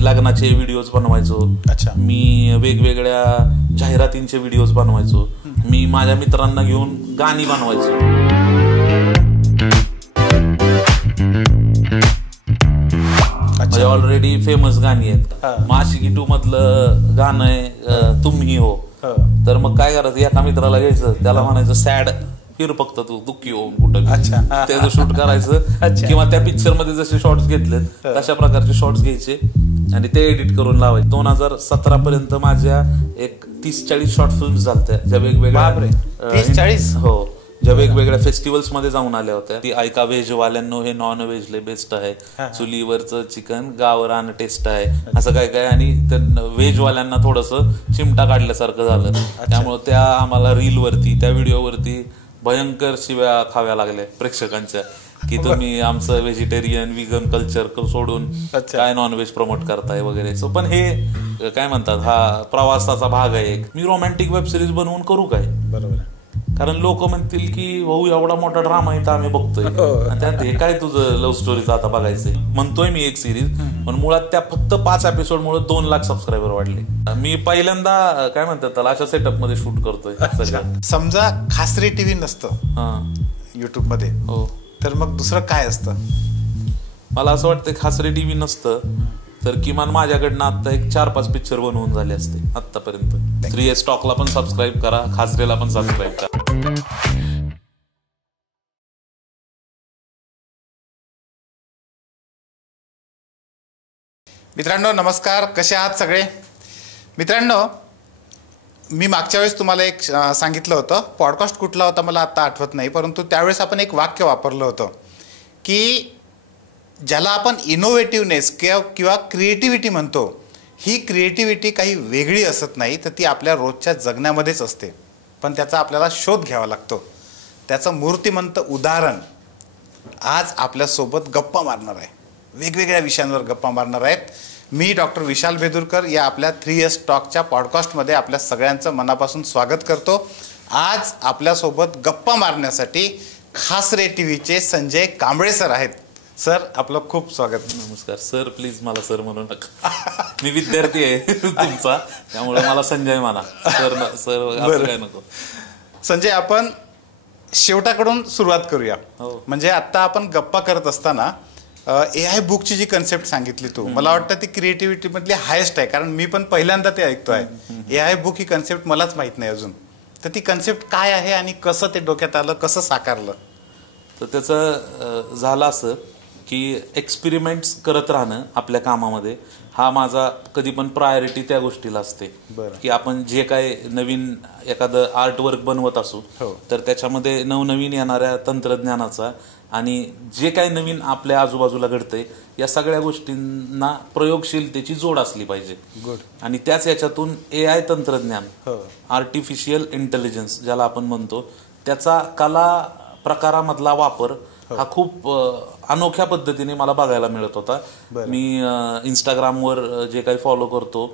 लग्नाचे व्हिडिओज बनवायचो. अच्छा. मी वेगवेगळ्या जाहिरातींचे व्हिडिओज बनवायचो. मी माझ्या मित्रांना घेऊन गाणी बनवायचो. म्हणजे ऑलरेडी फेमस गाणी आहेत. माशिकी 2 मधलं गाणं आहे तुम्ही हो. तर मग काय करायचं, एका मित्राला घ्यायचं, त्याला म्हणायचं सॅड फिर फक्त तू दुःखी हो कुठं, त्याचं शूट करायचं. किंवा त्या पिक्चर मध्ये जसे शॉर्ट्स घेतलेत तशा प्रकारचे शॉर्ट्स घ्यायचे आणि ते एडिट करून लावायचे. 2017 पर्यंत माझ्या एक 30-40 शॉर्ट फिल्म झालत्या, ज्या वेगवेगळ्या हो ज्या वेगवेगळ्या फेस्टिवल्स मध्ये जाऊन आल्या होत्या. ती ऐका व्हेज वाल्यांनो हे नॉन व्हेज लय बेस्ट आहे, चुलीवरचं चिकन गावरान टेस्ट आहे, असं काय काय. आणि व्हेज वाल्यांना थोडस चिमटा काढल्यासारखं झालं. त्यामुळे त्या आम्हाला रील वरती, त्या व्हिडिओवरती भयंकर शिव्या खाव्या लागल्या प्रेक्षकांच्या, की तुम्ही आमचं व्हेजिटेरियन विगन कल्चर सोडून काय नॉनव्हेज प्रमोट करताय वगैरे. सो पण हे काय म्हणतात, हा प्रवासाचा भाग आहे. मी रोमॅन्टिक वेब सिरीज बनवून करू काय, बरोबर. कारण लोक म्हणतील की भाऊ एवढा मोठा ड्रामा आहे तर आम्ही बघतोय, त्यात हे काय तुझं लव्ह स्टोरीचं आता बघायचंय. म्हणतोय मी एक सिरीज, पण मुळात त्या फक्त 5 एपिसोड मुळे 2 लाख सबस्क्रायबर वाढले. मी पहिल्यांदा काय म्हणतात त्याला अशा सेटअप मध्ये शूट करतोय. समजा खासरी टीव्ही नसतं युट्यूब मध्ये, हो, तर मग दुसरं काय असतं? मला असं वाटतं खासरी टीव्ही नसतं तर किमान माझ्याकडनं आता एक 4-5 पिक्चर बनवून झाले असते आतापर्यंत. 3S टॉकला पण सबस्क्राईब करा, खासरेला पण सबस्क्राईब करा. मित्रांनो नमस्कार, कसे आहात सगळे? मित्रांनो, मी मागच्या वेळेस तुम्हाला एक सांगितलं होतं, पॉडकास्ट कुठला होता मला आता आठवत नाही, परंतु त्यावेळेस आपण एक वाक्य वापरलं होतं की ज्याला आपण इनोव्हेटिव्हनेस किंवा क्रिएटिव्हिटी म्हणतो, ही क्रिएटिव्हिटी काही वेगळी असत नाही, तर ती आपल्या रोजच्या जगण्यामध्येच असते, पण त्याचा आपल्याला शोध घ्यावा लागतो. त्याचं मूर्तिमंत उदाहरण आज आपल्यासोबत गप्पा मारणार आहे, वेगवेगळ्या विषयांवर गप्पा मारणार आहेत. मी डॉक्टर विशाल बेदुरकर या आपल्या 3S टॉकच्या पॉडकास्टमध्ये आपल्या सगळ्यांचं मनापासून स्वागत करतो. आज आपल्यासोबत गप्पा मारण्यासाठी खासरे टीव्हीचे संजय कांबळे सर आहेत. सर, आपलं खूप स्वागत. नमस्कार सर, प्लीज मला सर म्हणू नका, मी विद्यार्थी आहे तुमचा, त्यामुळे मला संजय म्हणा, सर काय नको. संजय, आपण शेवटाकडून सुरुवात करूया. म्हणजे आता आपण गप्पा करत असताना AI बुकची जी कन्सेप्ट सांगितली तू, मला वाटतं ती क्रिएटिव्हिटी मधली हायेस्ट आहे, कारण मी पण पहिल्यांदा ते ऐकतोय. AI बुक ही कन्सेप्ट मलाच माहित नाही अजून, तर ती कन्सेप्ट काय आहे आणि कसं ते डोक्यात आलं, कसं साकारलं? तर त्याचं झालं असं की एक्सपेरिमेंट्स करत राहणं आपल्या कामामध्ये हा माझा कधी पण प्रायोरिटी त्या गोष्टीला असते. की आपण जे काय नवीन एखादं आर्टवर्क बनवत असू तर त्याच्यामध्ये नवनवीन येणाऱ्या तंत्रज्ञानाचा आणि जे काही नवीन आपल्या आजूबाजूला घडतंय या सगळ्या गोष्टींना प्रयोगशीलतेची जोड असली पाहिजे. आणि त्याच याच्यातून AI तंत्रज्ञान, आर्टिफिशियल इंटेलिजन्स ज्याला आपण म्हणतो, त्याचा कला प्रकारामधला वापर हा खूप अनोख्या पद्धतीने मला बघायला मिळत होता. मी इंस्टाग्रामवर जे काही फॉलो करतो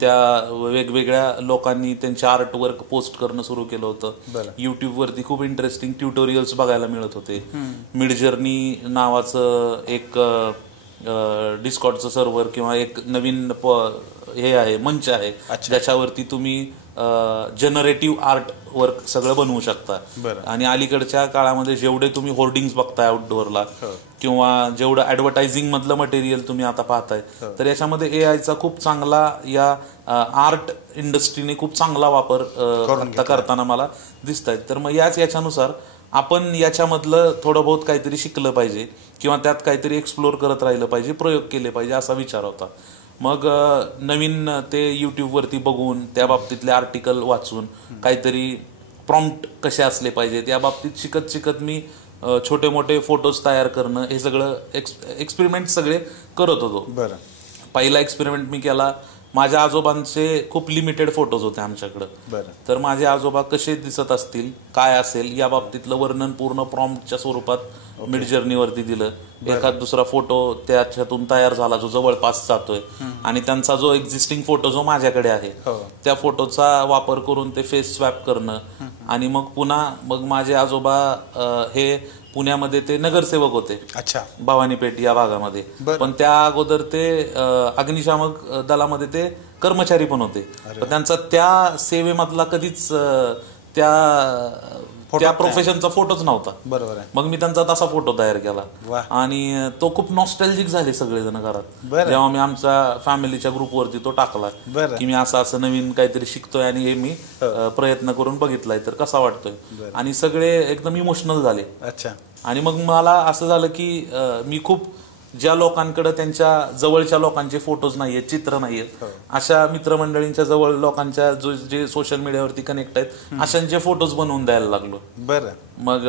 त्या वेगवेगळ्या लोकांनी त्यांचे आर्टवर्क पोस्ट करणं सुरू केलं होतं. युट्यूबवरती खूप इंटरेस्टिंग ट्युटोरियल्स बघायला मिळत होते. मिडजर्नी नावाचं एक डिस्कॉर्डचं सर्व्हर किंवा एक नवीन हे आहे, मंच आहे, ज्याच्यावरती तुम्ही जनरेटिव्ह आर्ट वर्क सगळं बनवू शकता. आणि अलीकडच्या काळामध्ये जेवढे तुम्ही होर्डिंग्स बघताय आउटडोअरला किंवा जेवढं ऍडव्हर्टायझिंग मधलं मटेरियल तुम्ही आता पाहताय, तर याच्यामध्ये AIचा खूप चांगला, या आर्ट इंडस्ट्रीने खूप चांगला वापर करताना मला दिसत आहेत. तर मग याच्यानुसार आपण याच्यामधलं थोडं बहुत काहीतरी शिकलं पाहिजे किंवा त्यात काहीतरी एक्सप्लोर करत राहिलं पाहिजे, प्रयोग केले पाहिजे, असा विचार होता. मग नवीन ते युट्यूबवरती बघून त्या बाबतीतले आर्टिकल वाचून काहीतरी प्रॉम्प्ट कसे असले पाहिजेत या बाबतीत शिकत मी छोटे मोठे फोटोज तयार करणं, हे सगळं एक्सपेरिमेंट सगळे करत होतो. पहिला एक्सपेरिमेंट मी केला, माझ्या आजोबांचे खूप लिमिटेड फोटोज होते आमच्याकडं. तर माझे आजोबा कसे दिसत असतील, काय असेल या बाबतीतलं वर्णन पूर्ण प्रॉम्प्टच्या स्वरूपात मिडजर्नीवरती दिलं. एखाद दुसरा फोटो त्याच्यातून तयार झाला जो जवळपास जातोय, आणि त्यांचा जो एक्झिस्टिंग फोटो जो माझ्याकडे आहे त्या फोटोचा वापर करून ते फेस स्वॅप करणं आणि मग पुन्हा मग माझे आजोबा हे पुण्यामध्ये ते नगरसेवक होते. अच्छा. भवानीपेठ या भागामध्ये. पण त्या अगोदर ते अग्निशामक दलामध्ये ते कर्मचारी पण होते. पण त्यांचा त्या सेवेमधला कधीच त्या प्रोफेशनचा फोटोच नव्हता. बरोबर आहे. मग मी त्यांचा तसा फोटो तयार केला आणि तो खूप नॉस्टॅल्जिक झाले सगळेजण घरात. जेव्हा मी आमच्या फॅमिलीच्या ग्रुपवरती तो टाकला की मी असं नवीन काहीतरी शिकतोय आणि हे मी प्रयत्न करून बघितलाय तर कसा वाटतोय, आणि सगळे एकदम इमोशनल झाले. अच्छा. आणि मग मला असं झालं की मी खूप ज्या लोकांकडे त्यांच्या जवळच्या लोकांचे फोटोज नाहीयेत, चित्र नाहीयेत, अशा मित्रमंडळींच्या जवळ लोकांच्या जे सोशल मीडियावरती कनेक्ट आहेत अशांचे फोटोज बनवून द्यायला लागलो. बरं. मग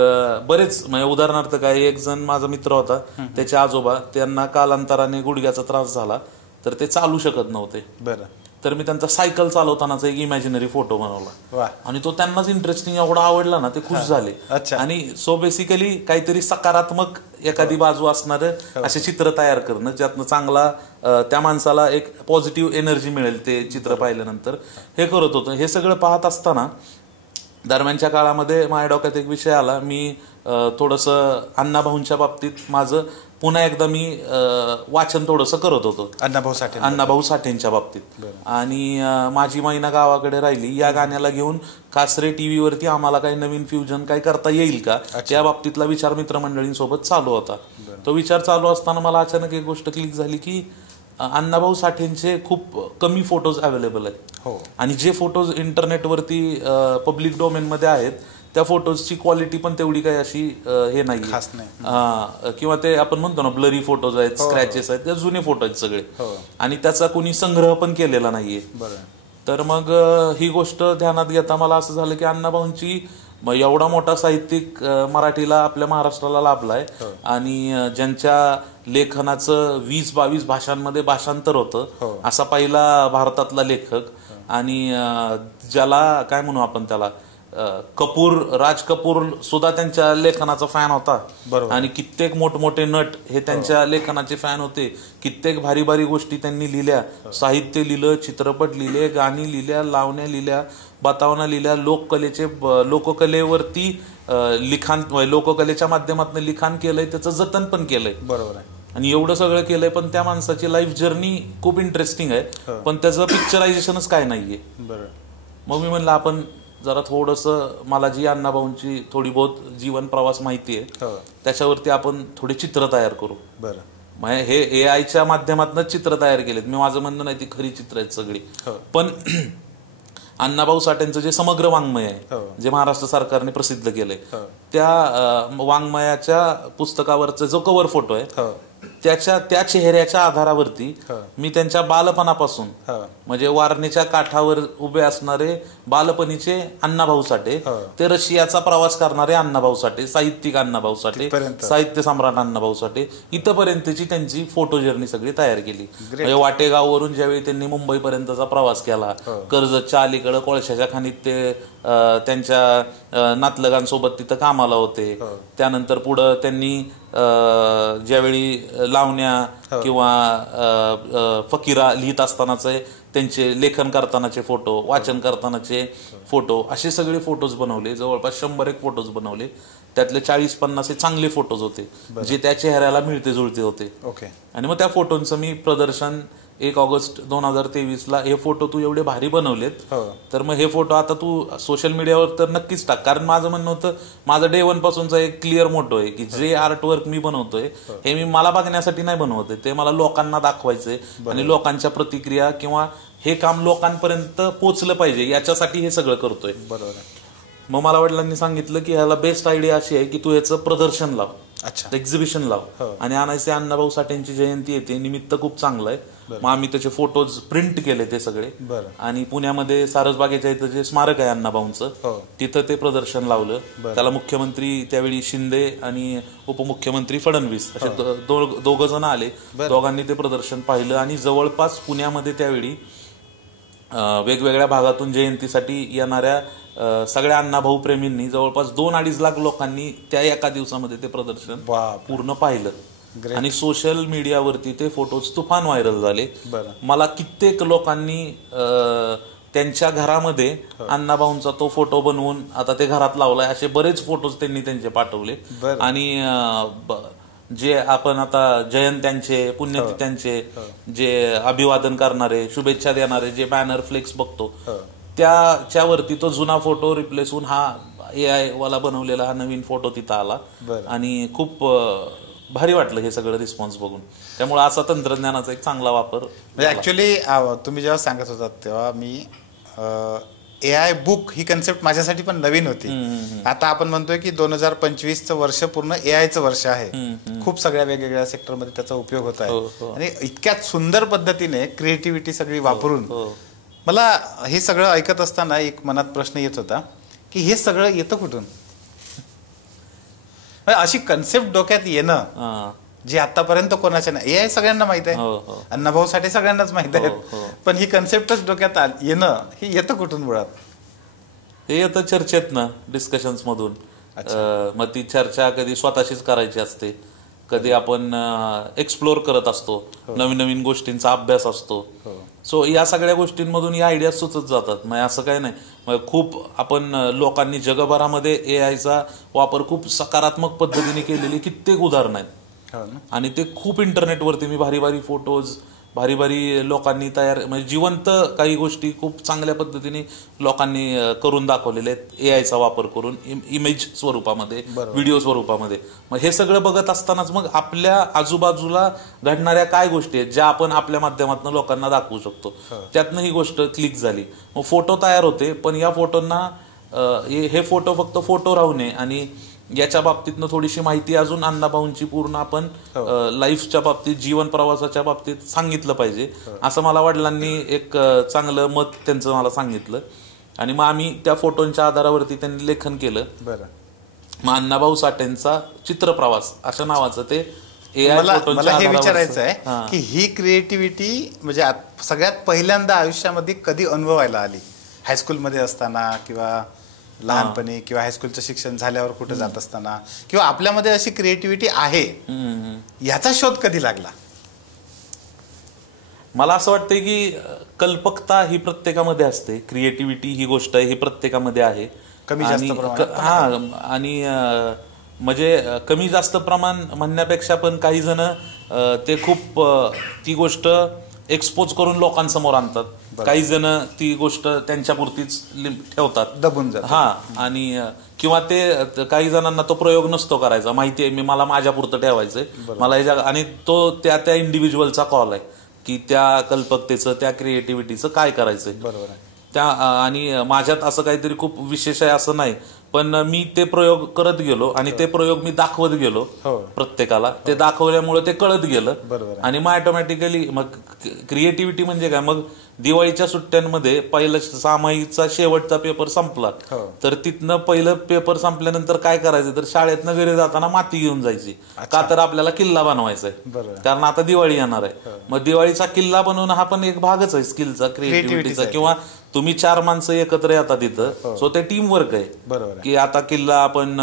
बरेच म्हणजे उदाहरणार्थ काय, एक जण माझा मित्र होता, त्याचे आजोबा त्यांना कालांतराने गुडघ्याचा त्रास झाला तर ते चालू शकत नव्हते. बरं. तर मी त्यांचा सायकल चालवतानाचा एक इमॅजिनरी फोटो बनवला आणि तो त्यांनाच इंटरेस्टिंग एवढा आवडला ना, ते खुश झाले. आणि सो बेसिकली काहीतरी सकारात्मक एखादी बाजू असणारं असे चित्र तयार करणं, ज्यातनं चांगला त्या माणसाला एक पॉझिटिव्ह एनर्जी मिळेल ते चित्र पाहिल्यानंतर, हे करत होतं. हे सगळं पाहत असताना दरम्यानच्या काळामध्ये माझ्या डोक्यात एक विषय आला. मी थोडंसं अण्णाभाऊंच्या बाबतीत माझं पुन्हा एकदा मी वाचन थोडंसं करत होतो अण्णाभाऊ साठेंच्या बाबतीत. आणि माझी मैना गावाकडे राहिली या गाण्याला घेऊन कासरे टीव्हीवरती आम्हाला काही नवीन फ्युजन काय करता येईल का, त्या बाबतीतला विचार मित्रमंडळींसोबत चालू होता. तो विचार चालू असताना मला अचानक एक गोष्ट क्लिक झाली की अण्णाभाऊ साठेंचे खूप कमी फोटोज अवेलेबल आहेत. आणि जे फोटोज इंटरनेटवरती पब्लिक डोमेन मध्ये आहेत त्या फोटोजची क्वालिटी पण तेवढी काही अशी हे नाही, किंवा ते आपण म्हणतो ना ब्लरी फोटोज आहेत, स्क्रॅचेस आहेत, ते जुने फोटो आहेत सगळे, आणि त्याचा कोणी संग्रह पण केलेला नाहीये. तर मग ही गोष्ट ध्यानात घेता मला असं झालं की अण्णाभाऊंची एवढा मोठा साहित्यिक मराठीला आपल्या महाराष्ट्राला लाभलाय आणि ज्यांच्या लेखनाचं 20-22 भाषांमध्ये भाषांतर होतं, असा पहिला भारतातला लेखक, आणि ज्याला काय म्हणू आपण त्याला राज कपूर सुद्धा त्यांच्या लेखनाचा फॅन होता. आणि कित्येक मोठमोठे नट हे त्यांच्या लेखनाचे फॅन होते. कित्येक भारी भारी गोष्टी त्यांनी लिहिल्या, साहित्य लिहिलं, चित्रपट लिहिले, गाणी लिहिल्या, लावण्या लिहिल्या, बतावण्या लिहिल्या, लोककलेवरती लिखाण, लोककलेच्या माध्यमातून लिखाण केलंय, त्याचं जतन पण केलंय. बरोबर आहे. आणि एवढं सगळं केलंय, पण त्या माणसाची लाईफ जर्नी खूप इंटरेस्टिंग आहे, पण त्याचं पिक्चरायझेशनच काय नाहीये. मग मी म्हणलं आपण जरा थोडंसं, मला जी अण्णाभाऊंची थोडी बहुत जीवन प्रवास माहिती आहे त्याच्यावरती आपण थोडे चित्र तयार करू. म्हणजे हे AI च्या माध्यमातून चित्र तयार केलेत. मी माझं म्हणणं नाही ती खरी चित्र आहेत सगळी, पण अण्णाभाऊ साठेंचं जे समग्र वाङ्मय आहे, जे महाराष्ट्र सरकारने प्रसिद्ध केलंय, त्या वाङ्मयाच्या पुस्तकावरचा जो कव्हर फोटो आहे त्या चेहऱ्याच्या आधारावरती मी त्यांच्या बालपणापासून, म्हणजे वारणेच्या काठावर उभे असणारे बालपणीचे अण्णाभाऊ साठे, ते रशियाचा प्रवास करणारे अण्णाभाऊ साठे, साहित्यिक अण्णाभाऊ साठे, साहित्य सम्राट अण्णाभाऊ साठे, इथपर्यंतची त्यांची फोटो जर्नी सगळी तयार केली. म्हणजे वाटेगाववरून ज्यावेळी त्यांनी मुंबईपर्यंतचा प्रवास केला, कर्जतच्या अलीकडे कोळशाच्या खाणीत ते त्यांच्या नातलगांसोबत तिथं कामाला होते, त्यानंतर पुढं त्यांनी ज्यावेळी लावण्या किंवा फकीरा लिहित असतानाचे त्यांचे लेखन करतानाचे फोटो, वाचन करतानाचे फोटो, असे सगळे फोटोज बनवले. जवळपास 100 फोटोज बनवले. त्यातले 40-50 हे चांगले फोटोज होते, जे त्या चेहऱ्याला मिळते जुळते होते. आणि मग त्या फोटोंचं मी प्रदर्शन 1 ऑगस्ट 2023ला, हे फोटो तू एवढे भारी बनवलेत, तर मग हे फोटो आता तू सोशल मीडियावर तर नक्कीच टाक. कारण माझं म्हणणं होतं, माझा डे 1 पासूनचा एक क्लिअर मोटो आहे की जे आर्टवर्क मी बनवतोय हे मी मला बघण्यासाठी नाही बनवतोय, ते मला लोकांना दाखवायचंय आणि लोकांच्या प्रतिक्रिया किंवा हे काम लोकांपर्यंत पोहोचलं पाहिजे याच्यासाठी हे सगळं करतोय. मग मला वडिलांनी सांगितलं की ह्याला बेस्ट आयडिया अशी आहे की तू याचं प्रदर्शन लाव, एक्झिबिशन लाव. आणि अनायसे अण्णाभाऊ साठेंची जयंती येते, निमित्त खूप चांगलं आहे. मग आम्ही त्याचे फोटोज प्रिंट केले ते सगळे, आणि पुण्यामध्ये सारसबागेच्या इथं जे स्मारक आहे अण्णाभाऊंचं, तिथं ते प्रदर्शन लावलं. त्याला मुख्यमंत्री त्यावेळी शिंदे आणि उपमुख्यमंत्री फडणवीस असे दोघं जण आले. दोघांनी ते प्रदर्शन पाहिलं आणि जवळपास पुण्यामध्ये त्यावेळी वेगवेगळ्या भागातून जयंतीसाठी येणाऱ्या सगळ्या अण्णाभाऊ प्रेमींनी जवळपास 2-2.5 लाख लोकांनी त्या एका दिवसामध्ये ते प्रदर्शन पूर्ण पाहिलं. आणि सोशल मीडियावरती ते फोटोज तुफान व्हायरल झाले. मला कित्येक लोकांनी त्यांच्या घरामध्ये अण्णाभाऊंचा तो फोटो बनवून आता ते घरात लावलाय. असे बरेच फोटोज त्यांनी त्यांचे पाठवले. आणि जे आपण आता जयंत्यांचे, पुण्यतिथ्यांचे जे अभिवादन करणारे, शुभेच्छा देणारे जे बॅनर फ्लेक्स बघतो, त्याच्यावरती तो जुना फोटो रिप्लेस होऊन हा AI वाला बनवलेला हा नवीन फोटो तिथं आला. आणि खूप भारी वाटलं हे सगळं रिस्पॉन्स बघून. त्यामुळे असा तंत्रज्ञानाचा एक चांगला वापर. ऍक्च्युली तुम्ही जेव्हा सांगत होता तेव्हा मी AI बुक ही कन्सेप्ट माझ्यासाठी पण नवीन होती. आता आपण म्हणतोय की 2025चं वर्ष पूर्ण AIचं वर्ष आहे. खूप सगळ्या वेगवेगळ्या सेक्टरमध्ये त्याचा उपयोग होत आहे. आणि इतक्यात सुंदर पद्धतीने क्रिएटिव्हिटी सगळी वापरून मला हे सगळं ऐकत असताना एक मनात प्रश्न येत होता की हे सगळं येतं कुठून? अशी कन्सेप्ट डोक्यात येणं जी आतापर्यंत कोणाच्या नाही. AI सगळ्यांना माहित आहे, अण्णाभाऊ साठे सगळ्यांनाच माहित आहे, पण ही कन्सेप्टच डोक्यात येणं हे येतं कुठून मुळात? हे येतं चर्चेतनं, डिस्कशन्स मधून. मग ती चर्चा कधी स्वतःशीच करायची असते, कधी आपण एक्सप्लोर करत असतो, नवीन नवीन गोष्टींचा अभ्यास असतो. सो या सगळ्या गोष्टींमधून या आयडिया सुचत जातात. मग असं काही नाही, मग खूप आपण लोकांनी जगभरामध्ये AIचा वापर खूप सकारात्मक पद्धतीने केलेली कित्येक उदाहरणं आहेत. आणि ते खूप इंटरनेटवरती मी भारी भारी फोटोज, भारी भारी लोकांनी तयार, म्हणजे जिवंत काही गोष्टी खूप चांगल्या पद्धतीने लोकांनी करून दाखवलेले आहेत AIचा वापर करून, इमेज स्वरूपामध्ये, व्हिडिओ स्वरूपामध्ये. मग हे सगळं बघत असतानाच मग आपल्या आजूबाजूला घडणाऱ्या काय गोष्टी आहेत ज्या आपण आपल्या माध्यमातून लोकांना दाखवू शकतो, त्यातनं ही गोष्ट क्लिक झाली. मग फोटो तयार होते, पण या फोटोंना हे फोटो फक्त फोटो राहू नये आणि याच्या बाबतीतनं थोडीशी माहिती अजून अण्णाभाऊंची पूर्ण आपण लाईफच्या बाबतीत, जीवन प्रवासाच्या बाबतीत सांगितलं पाहिजे, असं मला वडिलांनी एक चांगलं मत त्यांचं मला सांगितलं. आणि मग आम्ही त्या फोटोंच्या आधारावरती त्यांनी लेखन केलं. मग अण्णाभाऊ साठेंचा चित्रप्रवास अशा नावाचं ते मला हे विचारायचं आहे की ही क्रिएटिव्हिटी म्हणजे सगळ्यात पहिल्यांदा आयुष्यामध्ये कधी अनुभवायला आली? हायस्कूलमध्ये असताना किंवा लहानपणी किंवा हायस्कूलचं शिक्षण झाल्यावर कुठे जात असताना, किंवा आपल्यामध्ये अशी क्रिएटिव्हिटी आहे याचा शोध कधी लागला? मला असं वाटतंय की कल्पकता ही प्रत्येकामध्ये असते, क्रिएटिव्हिटी ही गोष्ट आहे ही प्रत्येकामध्ये आहे. कमी जास्त आणि म्हणजे कमी जास्त प्रमाण म्हणण्यापेक्षा पण काही जण ते खूप ती गोष्ट एक्सपोज करून लोकांसमोर आणतात. काही जण ती गोष्ट त्यांच्यापुरतीच ठेवतात, दबून जातात. आणि किंवा ते काही जणांना तो प्रयोग नसतो करायचा, माहिती आहे मला माझ्यापुरतं ठेवायचंय मला हे. आणि तो त्या इंडिव्हिज्युअलचा कॉल आहे की त्या कल्पकतेचं, त्या क्रिएटिव्हिटीचं काय करायचंय. बरोबर आहे. आणि माझ्यात असं काहीतरी खूप विशेष आहे असं नाही, पण मी ते प्रयोग करत गेलो आणि ते प्रयोग मी दाखवत गेलो प्रत्येकाला. ते दाखवल्यामुळे ते कळत गेलं आणि मग ऑटोमॅटिकली मग क्रिएटिव्हिटी म्हणजे काय, मग दिवाळीच्या सुट्ट्यांमध्ये पहिलं सामायिकचा शेवटचा पेपर संपला तर तिथनं पहिलं पेपर संपल्यानंतर काय करायचं तर शाळेतनं घरी जाताना माती घेऊन जायची. का तर आपल्याला किल्ला बनवायचा आहे, कारण आता दिवाळी येणार आहे. मग दिवाळीचा किल्ला बनवणं हा पण एक भागच आहे स्किलचा, क्रिएटिव्हिटीचा. किंवा तुम्ही 4 माणसं एकत्र येतात तिथं, सो ते टीम वर्क आहे. की आता किल्ला आपण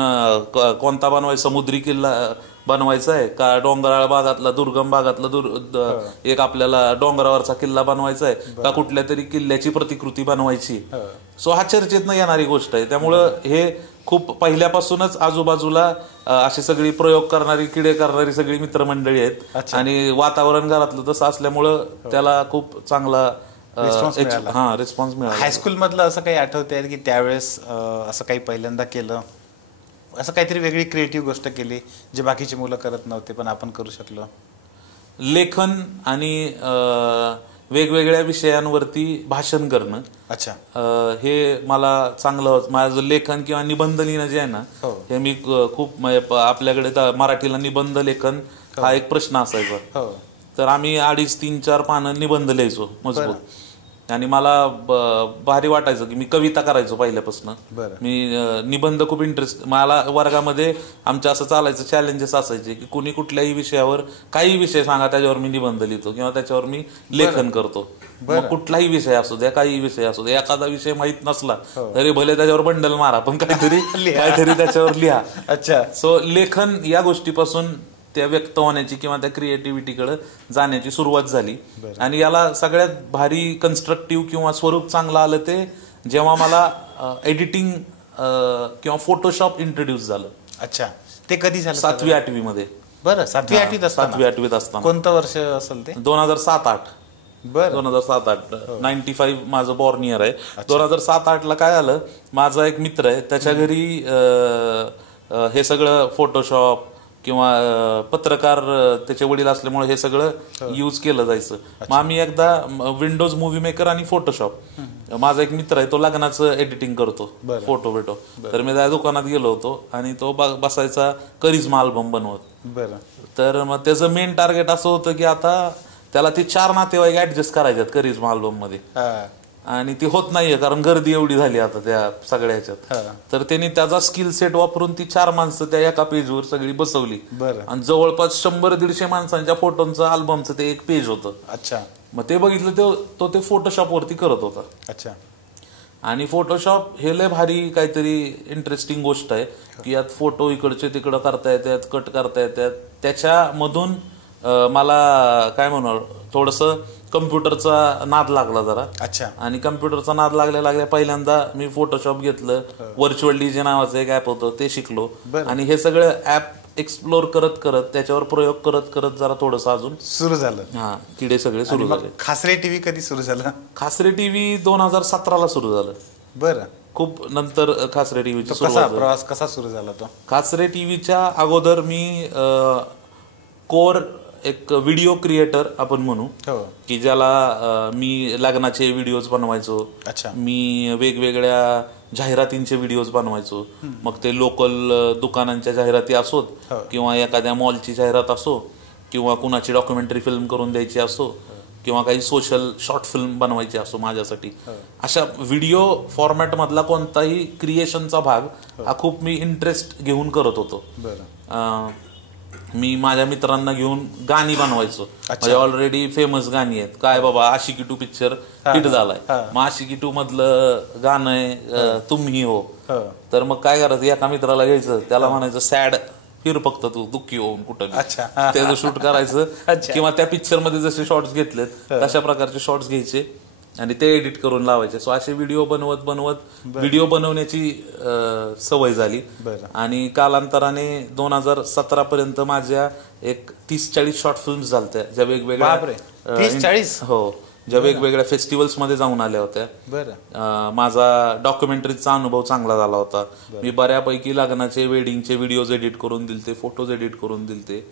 कोणता बनवायचा, समुद्री किल्ला बनवायचा आहे का डोंगराळ भागातला, दुर्गम भागातला एक आपल्याला डोंगरावरचा किल्ला बनवायचा आहे का कुठल्या तरी किल्ल्याची प्रतिकृती बनवायची. सो हा चर्चेतनं येणारी गोष्ट आहे. त्यामुळं हे खूप पहिल्यापासूनच आजूबाजूला अशी सगळी प्रयोग करणारी, किडे करणारी सगळी मित्रमंडळी आहेत आणि वातावरण घरातलं तसं असल्यामुळं त्याला खूप चांगला रिस्पॉन्स मिळाला. हायस्कूल मधलं असं काही आठवतंय की त्यावेळेस असं काही पहिल्यांदा केलं, असं काहीतरी वेगळी क्रिएटिव्ह गोष्ट केली जे बाकीची मुलं करत नव्हते पण आपण करू शकलो? लेखन आणि वेगवेगळ्या विषयांवरती भाषण करणं. अच्छा. हे मला चांगलं, माझं लेखन किंवा निबंध लिहिणं जे आहे ना, हे मी खूप आपल्याकडे मराठीला निबंध लेखन हा एक प्रश्न असायचा. तर आम्ही 2.5-3-4 पानं निबंध लिहायचो मजबूत. आणि मला भारी वाटायचं की मी कविता करायचो पहिल्यापासून. मी निबंध खूप इंटरेस्ट, मला वर्गामध्ये आमच्या असं चालायचं, चॅलेंजेस असायचे की कुणी कुठल्याही विषयावर काही विषय सांगा त्याच्यावर मी निबंध लिहितो किंवा त्याच्यावर मी लेखन करतो. मग कुठलाही विषय असू द्या, काही विषय असू द्या, एखादा विषय माहित नसला तरी भले त्याच्यावर बंडल मारा पण काहीतरी त्याच्यावर लिहा. अच्छा. सो लेखन या गोष्टीपासून त्या व्यक्त होण्याची किंवा त्या क्रिएटिव्हिटीकडे जाण्याची सुरुवात झाली. आणि याला सगळ्यात भारी कन्स्ट्रक्टिव्ह किंवा स्वरूप चांगलं आलं ते जेव्हा मला एडिटिंग किंवा फोटोशॉप इंट्रोड्यूस झालं. अच्छा, ते कधी झालं? 7वी 8वी मध्ये. बरं, 7वी 8वीत असताना. 7वी 8वीत असताना. कोणतं वर्ष असेल ते? 2007-8. बरं, 2007-8. 95 माझं बॉर्न इयर आहे. 2007-8 ला काय झालं, माझा एक मित्र आहे, त्याच्या घरी हे सगळं फोटोशॉप किंवा पत्रकार त्याचे वडील असल्यामुळे हे सगळं युज केलं जायचं. मग आम्ही एकदा विंडोज मूव्ही मेकर आणि फोटोशॉप, माझा एक मित्र आहे तो लग्नाचं एडिटिंग करतो, फोटो भेटो, तर मी त्या दुकानात गेलो होतो आणि तो बसायचा करिश्मा अल्बम बनवत. बरं, तर मग त्याचं मेन टार्गेट असं होतं की आता त्याला ते 4 नातेवाईक ऍडजस्ट करायच्यात करिश्मा अल्बम मध्ये, आणि ती होत नाहीये कारण गर्दी एवढी झाली आता त्या सगळ्या ह्याच्यात. तर त्यांनी त्याचा स्किल सेट वापरून ती 4 माणसं त्या एका पेजवर सगळी बसवली. आणि जवळपास 100-150 माणसांच्या फोटोंचं अल्बमचं ते एक पेज होतं. अच्छा, मग ते बघितलं तो ते फोटोशॉप वरती करत होता. अच्छा. आणि फोटोशॉप हे लय भारी काहीतरी इंटरेस्टिंग गोष्ट आहे की यात फोटो इकडचे तिकडं करता येतात, कट करता येतात. त्याच्यामधून मला काय म्हणणार थोडंसं कम्प्युटरचा नाद लागला जरा. अच्छा. आणि कम्प्युटरचा नाद लागल्या पहिल्यांदा मी फोटोशॉप घेतलं. व्हर्च्युअल डीजे नावाचं एक ऍप होतं ते शिकलो. आणि हे सगळं ऍप एक्सप्लोर करत करत त्याच्यावर प्रयोग करत करत जरा थोडंसं अजून सुरू झालं. हा, किडे सगळे सुरू झाले. खासरे टीव्ही कधी सुरू झालं? खासरे टीव्ही 2017 ला सुरू झालं. बरं, खूप नंतर खासरे टीव्हीची प्रवास कसा सुरू झाला तो? खासरे टीव्हीच्या अगोदर मी कोर एक व्हिडिओ क्रिएटर आपण म्हणू की ज्याला मी लग्नाचे व्हिडिओज बनवायचो. मी वेगवेगळ्या जाहिरातींचे व्हिडिओज बनवायचो. मग ते लोकल दुकानांच्या जाहिराती असोत किंवा एखाद्या मॉलची जाहिरात असो किंवा कुणाची डॉक्युमेंटरी फिल्म करून द्यायची असो किंवा काही सोशल शॉर्ट फिल्म बनवायची असो माझ्यासाठी. अशा व्हिडिओ फॉर्मॅट मधला कोणताही क्रिएशनचा भाग हा खूप मी इंटरेस्ट घेऊन करत होतो. मी माझ्या मित्रांना घेऊन गाणी बनवायचो. म्हणजे ऑलरेडी फेमस गाणी आहेत. काय बाबा, आशिकी 2 पिक्चर हिट झालाय, मग आशिकी 2 मधलं गाणं आहे तुम्ही हो. तर मग काय करायचं, एका मित्राला घ्यायचं, त्याला म्हणायचं सॅड फिर फक्त तू दुःखी होऊन कुठं, त्याचं शूट करायचं. किंवा त्या पिक्चर मध्ये जसे शॉर्ट्स घेतलेत तशा प्रकारचे शॉर्ट्स घ्यायचे आणि ते एडिट करून लावायचे. सो असे व्हिडिओ बनवत बनवत व्हिडिओ बनवण्याची सवय झाली. आणि कालांतराने 2017 पर्यंत माझ्या एक 30-40 शॉर्ट फिल्म झाल्या ज्या वेगवेगळ्या 30-40 हो ज्या वेगवेगळ्या फेस्टिवल्स मध्ये जाऊन आल्या होत्या. माझा डॉक्युमेंटरीचा अनुभव चांगला झाला होता. मी बऱ्यापैकी लग्नाचे वेडिंगचे व्हिडिओज एडिट करून दिलते, फोटोज एडिट करून दिलते.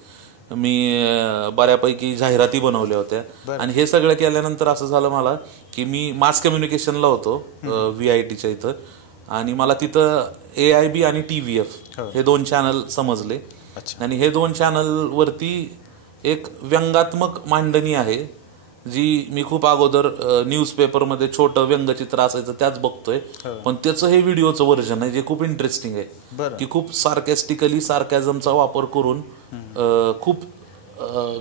मी बऱ्यापैकी जाहिराती बनवल्या होत्या. आणि हे सगळं केल्यानंतर असं झालं मला की मी मास कम्युनिकेशनला होतो VITच्या इथं, आणि मला तिथं AIB आणि TVF हे 2 चॅनल समजले. आणि हे 2 चॅनल वरती एक व्यंगात्मक मांडणी आहे जी मी खूप अगोदर न्यूजपेपरमध्ये छोटं व्यंगचित्र असायचं त्याच बघतोय, पण त्याचं हे व्हिडिओचं व्हर्जन आहे जे खूप इंटरेस्टिंग आहे की खूप सार्कॅस्टिकली सार्कॅझमचा वापर करून खूप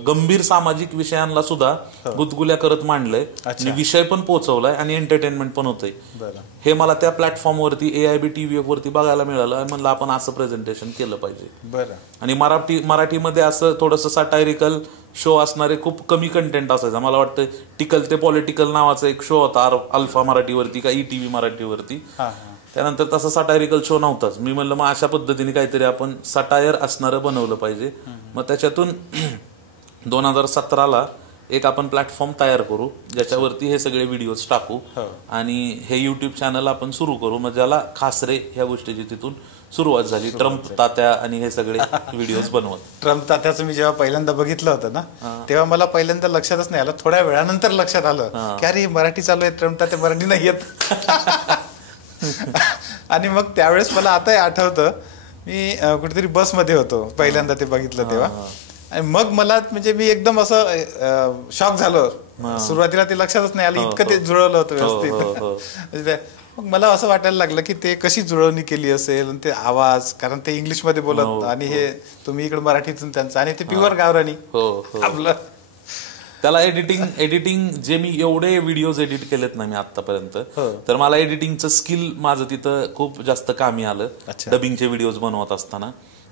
गंभीर सामाजिक विषयांना सुद्धा गुदगुल्या करत मांडलंय आणि विषय पण पोहोचवलाय आणि एंटरटेनमेंट पण होतंय. हे मला त्या प्लॅटफॉर्मवरती AIB TVF वरती बघायला मिळालं आणि म्हणलं आपण असं प्रेझेंटेशन केलं पाहिजे. आणि मराठीमध्ये असं थोडंसं सटायरिकल शो असणारे खूप कमी कंटेंट असायचा. मला वाटतं टिकल ते पॉलिटिकल नावाचा एक शो होता अल्फा मराठीवरती का ETV मराठीवरती. त्यानंतर तसा सटायरिकल शो नव्हताच. मी म्हणलं मग अशा पद्धतीने काहीतरी आपण सटायर असणारं बनवलं पाहिजे. मग त्याच्यातून 2017 ला एक आपण प्लॅटफॉर्म तयार करू ज्याच्यावरती हे सगळे व्हिडिओज टाकू आणि हे युट्यूब चॅनल आपण सुरू करू. मग ज्याला खासरे ह्या गोष्टीची तिथून सुरुवात झाली. ट्रम्प तात्या आणि हे सगळे व्हिडिओज बनवत. ट्रम्प तात्याचं मी जेव्हा पहिल्यांदा बघितलं होतं ना तेव्हा मला पहिल्यांदा लक्षातच नाही आलं, थोड्या वेळानंतर लक्षात आलं की अरे मराठी चालू आहे, ट्रम्प तात्या मराठी नाही येत. आणि मग त्यावेळेस मला आताही आठवतं मी कुठेतरी बसमध्ये होतो पहिल्यांदा ते बघितलं तेव्हा, आणि मग मला म्हणजे मी एकदम असं शॉक झालो. सुरुवातीला ते लक्षातच नाही आलं इतकं ते जुळवलं होतं व्यवस्थित. मग मला असं वाटायला लागलं की ते कशी जुळवणी केली असेल, ते आवाज, कारण ते इंग्लिशमध्ये बोलत आणि हे तुम्ही इकडे मराठीतून त्यांचं, आणि ते प्युअर गावरानी आपलं. त्याला एडिटिंग जे मी एवढे व्हिडिओज एडिट केलेत ना मी आतापर्यंत, तर मला एडिटिंगचं स्किल माझं तिथं खूप जास्त कामी आलं डबिंगचे व्हिडिओज बनवत असताना.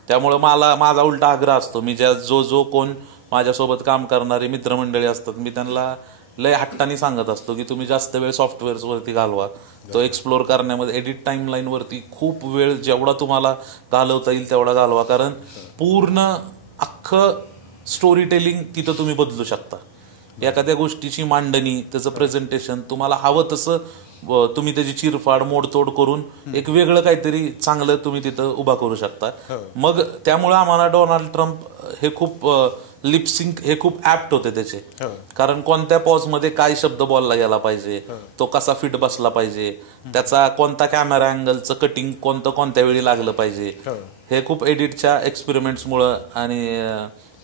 त्यामुळे माझा उलटा आग्रह असतो. मी जो कोण माझ्यासोबत काम करणारे मित्रमंडळी असतात मी त्यांना लय हट्टाने सांगत असतो की तुम्ही जास्त वेळ सॉफ्टवेअर्स वरती घालवा. तो एक्सप्लोर करण्यामध्ये एडिट टाइमलाईन वरती खूप वेळ जेवढा तुम्हाला घालवता येईल तेवढा घालवा. कारण पूर्ण अख्खं स्टोरी टेलिंग तिथं तुम्ही बदलू शकता. एखाद्या गोष्टीची मांडणी, त्याचं प्रेझेंटेशन तुम्हाला हवं तसं तुम्ही त्याची चिरफाड मोडतोड करून एक वेगळं काहीतरी चांगलं तुम्ही तिथं उभा करू शकता. मग त्यामुळे आम्हाला डोनाल्ड ट्रम्प हे खूप लिपसिंक हे खूप ऍप्ट होते त्याचे. कारण कोणत्या पॉज मध्ये काय शब्द बोलला गेला पाहिजे, तो कसा फिट बसला पाहिजे, त्याचा कोणता कॅमेरा अँगलचं कटिंग कोणत्या वेळी लागलं पाहिजे, हे खूप एडिटच्या एक्सपेरिमेंट्समुळं आणि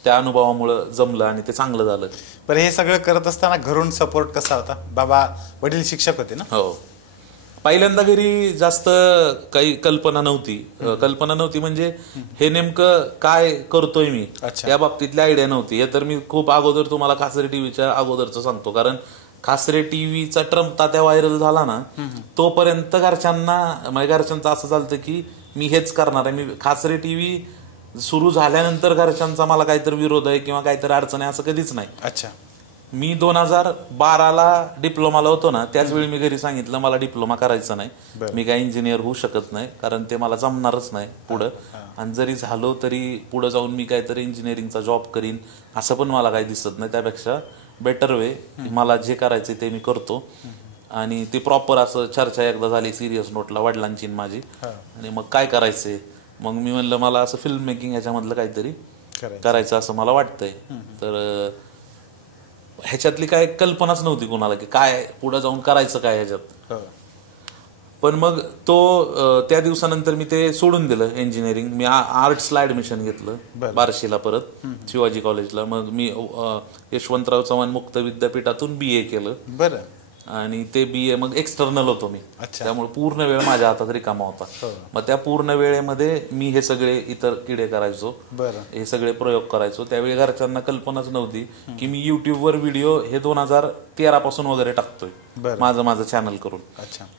त्या अनुभवामुळं जमलं आणि ते चांगलं झालं. पण हे सगळं करत असताना घरून सपोर्ट कसा होता? बाबा वडील शिक्षक होते ना? हो. पहिल्यांदा घरी जास्त काही कल्पना नव्हती म्हणजे हे नेमकं काय करतोय मी या बाबतीतली आयडिया नव्हती. हे तर मी खूप अगोदर तुम्हाला खासरे टीव्हीच्या अगोदरचं सांगतो. कारण खासरे टीव्हीचा ट्रम्प तात्या व्हायरल झाला ना तोपर्यंत घरच्यांचं असं झालं की मी हेच करणार आहे. मी खासरे टीव्ही सुरू झाल्यानंतर घरच्यांचा मला काहीतरी विरोध आहे किंवा काहीतरी अडचण आहे असं कधीच नाही. अच्छा. मी 2012ला डिप्लोमाला होतो ना त्याच वेळी मी घरी सांगितलं मला डिप्लोमा करायचा नाही, मी काही इंजिनियर होऊ शकत नाही कारण ते मला जमणारच नाही पुढं. आणि जरी झालो तरी पुढे जाऊन मी काहीतरी इंजिनिअरिंगचा जॉब करीन असं पण मला काही दिसत नाही. त्यापेक्षा बेटर वे मला जे करायचं ते मी करतो. आणि ते प्रॉपर असं चर्चा एकदा झाली सिरियस नोटला वडिलांची माझी. आणि मग काय करायचंय, मग मी म्हणलं मला असं फिल्म मेकिंग ह्याच्यामधलं काहीतरी करायचं असं मला वाटतंय. तर ह्याच्यातली काय कल्पनाच नव्हती कोणाला की काय पुढे जाऊन करायचं काय ह्याच्यात. पण मग त्या दिवसानंतर मी ते सोडून दिलं इंजिनिअरिंग. मी आर्ट्सला ऍडमिशन घेतलं बार्शीला परत शिवाजी कॉलेजला. मग मी यशवंतराव चव्हाण मुक्त विद्यापीठातून BA केलं. बरं. आणि ते BA मग एक्सटर्नल होतो मी, त्यामुळे पूर्ण वेळ माझ्या हातात रिकामा होता. मग त्या पूर्ण वेळेमध्ये मी हे सगळे इतर किडे करायचो, हे सगळे प्रयोग करायचो. त्यावेळी घरच्यांना कल्पनाच नव्हती की मी युट्यूबवर व्हिडिओ हे 2013 पासून वगैरे टाकतोय माझं चॅनल करून.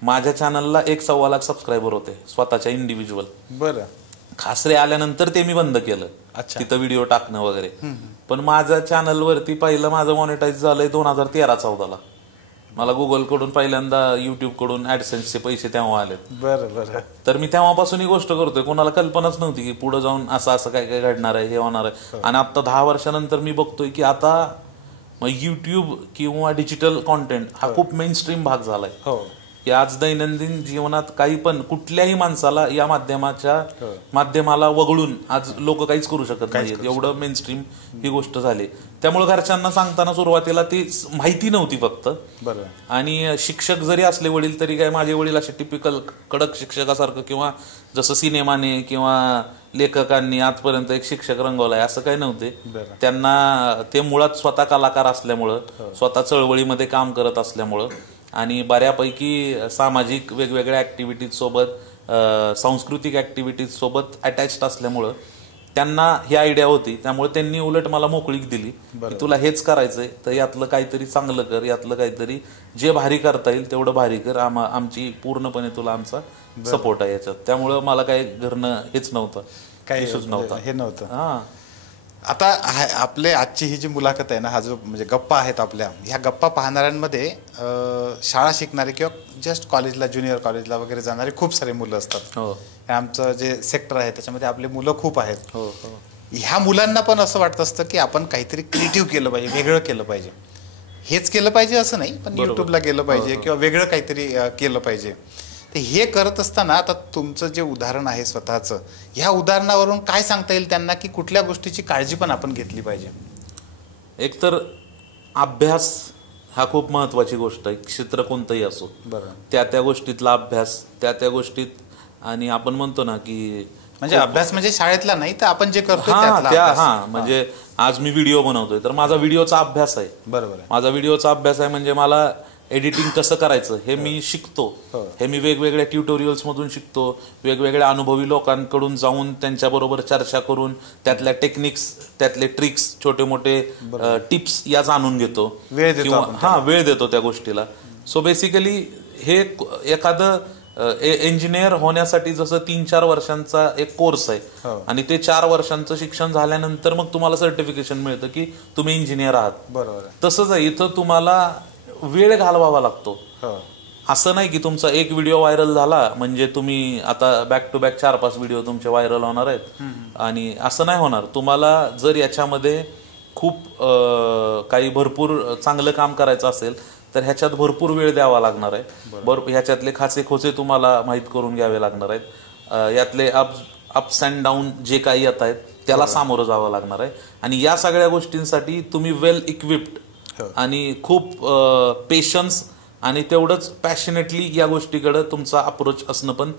माझ्या चॅनलला 1.25 लाख सबस्क्रायबर होते स्वतःच्या इंडिव्हिज्युअल. बरं. खासरे आल्यानंतर ते मी बंद केलं तिथं व्हिडिओ टाकणं वगैरे. पण माझ्या चॅनलवरती पहिलं माझं मॉनिटाईज झालंय 2013-14ला. मला गुगल कडून पहिल्यांदा युट्यूब कडून ऍडसेन्सचे पैसे तेव्हा आले. बरं. तर मी तेव्हापासून ही गोष्ट करतोय. कोणाला कल्पनाच नव्हती की पुढे जाऊन असं काय घडणार आहे, हे होणार आहे. आणि आता 10 वर्षानंतर मी बघतोय की आता युट्यूब किंवा डिजिटल कॉन्टेंट हा खूप मेन स्ट्रीम भाग झालाय. की आज दैनंदिन जीवनात काही पण कुठल्याही माणसाला या माध्यमाला वगळून आज लोक काहीच करू शकत नाही, एवढं मेन स्ट्रीम ही गोष्ट झाली. त्यामुळे घरच्यांना सांगताना सुरुवातीला ती माहिती नव्हती फक्त. आणि शिक्षक जरी असले वडील तरी काय माझे वडील असे टिपिकल कडक शिक्षकासारखं किंवा जसं सिनेमाने किंवा लेखकांनी आजपर्यंत एक शिक्षक रंगवलाय असं काही नव्हते. त्यांना ते मुळात स्वतः कलाकार असल्यामुळं, स्वतः चळवळीमध्ये काम करत असल्यामुळं आणि बऱ्यापैकी सामाजिक वेगवेगळ्या ऍक्टिव्हिटीज सोबत, सांस्कृतिक ऍक्टिव्हिटीज सोबत अटॅच्ड असल्यामुळं त्यांना ही आयडिया होती. त्यामुळे त्यांनी उलट मला मोकळीक दिली की तुला हेच करायचंय तर यातलं काहीतरी चांगलं कर, यातलं काहीतरी जे भारी करता येईल तेवढं भारी कर, आमची पूर्णपणे तुला आमचा सपोर्ट आहे याच्यात. त्यामुळं मला काही घरनं हेच नव्हतं, काही इश्यूज नव्हता, हे नव्हतं. आता आपले आजची ही जी मुलाखत आहे ना, हा जो म्हणजे गप्पा आहेत आपल्या, ह्या गप्पा पाहणाऱ्यांमध्ये शाळा शिकणारे किंवा जस्ट कॉलेजला, ज्युनियर कॉलेजला वगैरे जाणारे खूप सारे मुलं असतात. आमचं जे सेक्टर आहे त्याच्यामध्ये आपले मुलं खूप आहेत. ह्या मुलांना पण असं वाटत असतं की आपण काहीतरी क्रिएटिव्ह केलं पाहिजे, वेगळं केलं पाहिजे. हेच केलं पाहिजे असं नाही, पण युट्यूबला गेलं पाहिजे किंवा वेगळं काहीतरी केलं पाहिजे. तर हे करत असताना आता तुमचं जे उदाहरण आहे स्वतःचं, ह्या उदाहरणावरून काय सांगता येईल त्यांना की कुठल्या गोष्टीची काळजी पण आपण घेतली पाहिजे? एकतर अभ्यास हा खूप महत्वाची गोष्ट आहे. क्षेत्र कोणतंही असो, त्या गोष्टीतला अभ्यास, त्या गोष्टीत. आणि आपण म्हणतो ना की म्हणजे अभ्यास म्हणजे शाळेतला नाही तर आपण जे करतो म्हणजे आज मी व्हिडिओ बनवतोय तर माझा व्हिडिओचा अभ्यास आहे. बरोबर. माझा व्हिडिओचा अभ्यास आहे म्हणजे मला एडिटिंग कसं करायचं हे मी शिकतो. हे मी वेगवेगळ्या ट्युटोरियल्स मधून शिकतो, वेगवेगळ्या अनुभवी लोकांकडून जाऊन त्यांच्याबरोबर चर्चा करून त्यातल्या टेक्निक्स, त्यातले ट्रिक्स, छोटे मोठे टिप्स या जाणून घेतो. वेळ देतो त्या गोष्टीला. सो बेसिकली हे एखादं इंजिनियर होण्यासाठी जसं 3-4 वर्षांचा एक कोर्स आहे आणि ते 4 वर्षांचं शिक्षण झाल्यानंतर मग तुम्हाला सर्टिफिकेशन मिळतं की तुम्ही इंजिनियर आहात. बरोबर. तसंच आहे इथं तुम्हाला वेळ घालवावा लागतो. असं नाही की तुमचा एक व्हिडिओ व्हायरल झाला म्हणजे तुम्ही आता बॅक टू बॅक 4-5 व्हिडिओ तुमचे व्हायरल होणार आहेत आणि असं नाही होणार. तुम्हाला जर याच्यामध्ये खूप काही भरपूर चांगलं काम करायचं असेल तर ह्याच्यात भरपूर वेळ द्यावा लागणार आहे. ह्याच्यातले खाचे खोचे तुम्हाला माहीत करून घ्यावे लागणार आहेत. यातले अप्स अँड डाऊन जे काही येत आहेत त्याला सामोरं जावं लागणार आहे आणि या सगळ्या गोष्टींसाठी तुम्ही वेल इक्विप्ड आणि खूप पेशन्स आणि तेवढंच पॅशनेटली या गोष्टीकडे तुमचा अप्रोच असणं पण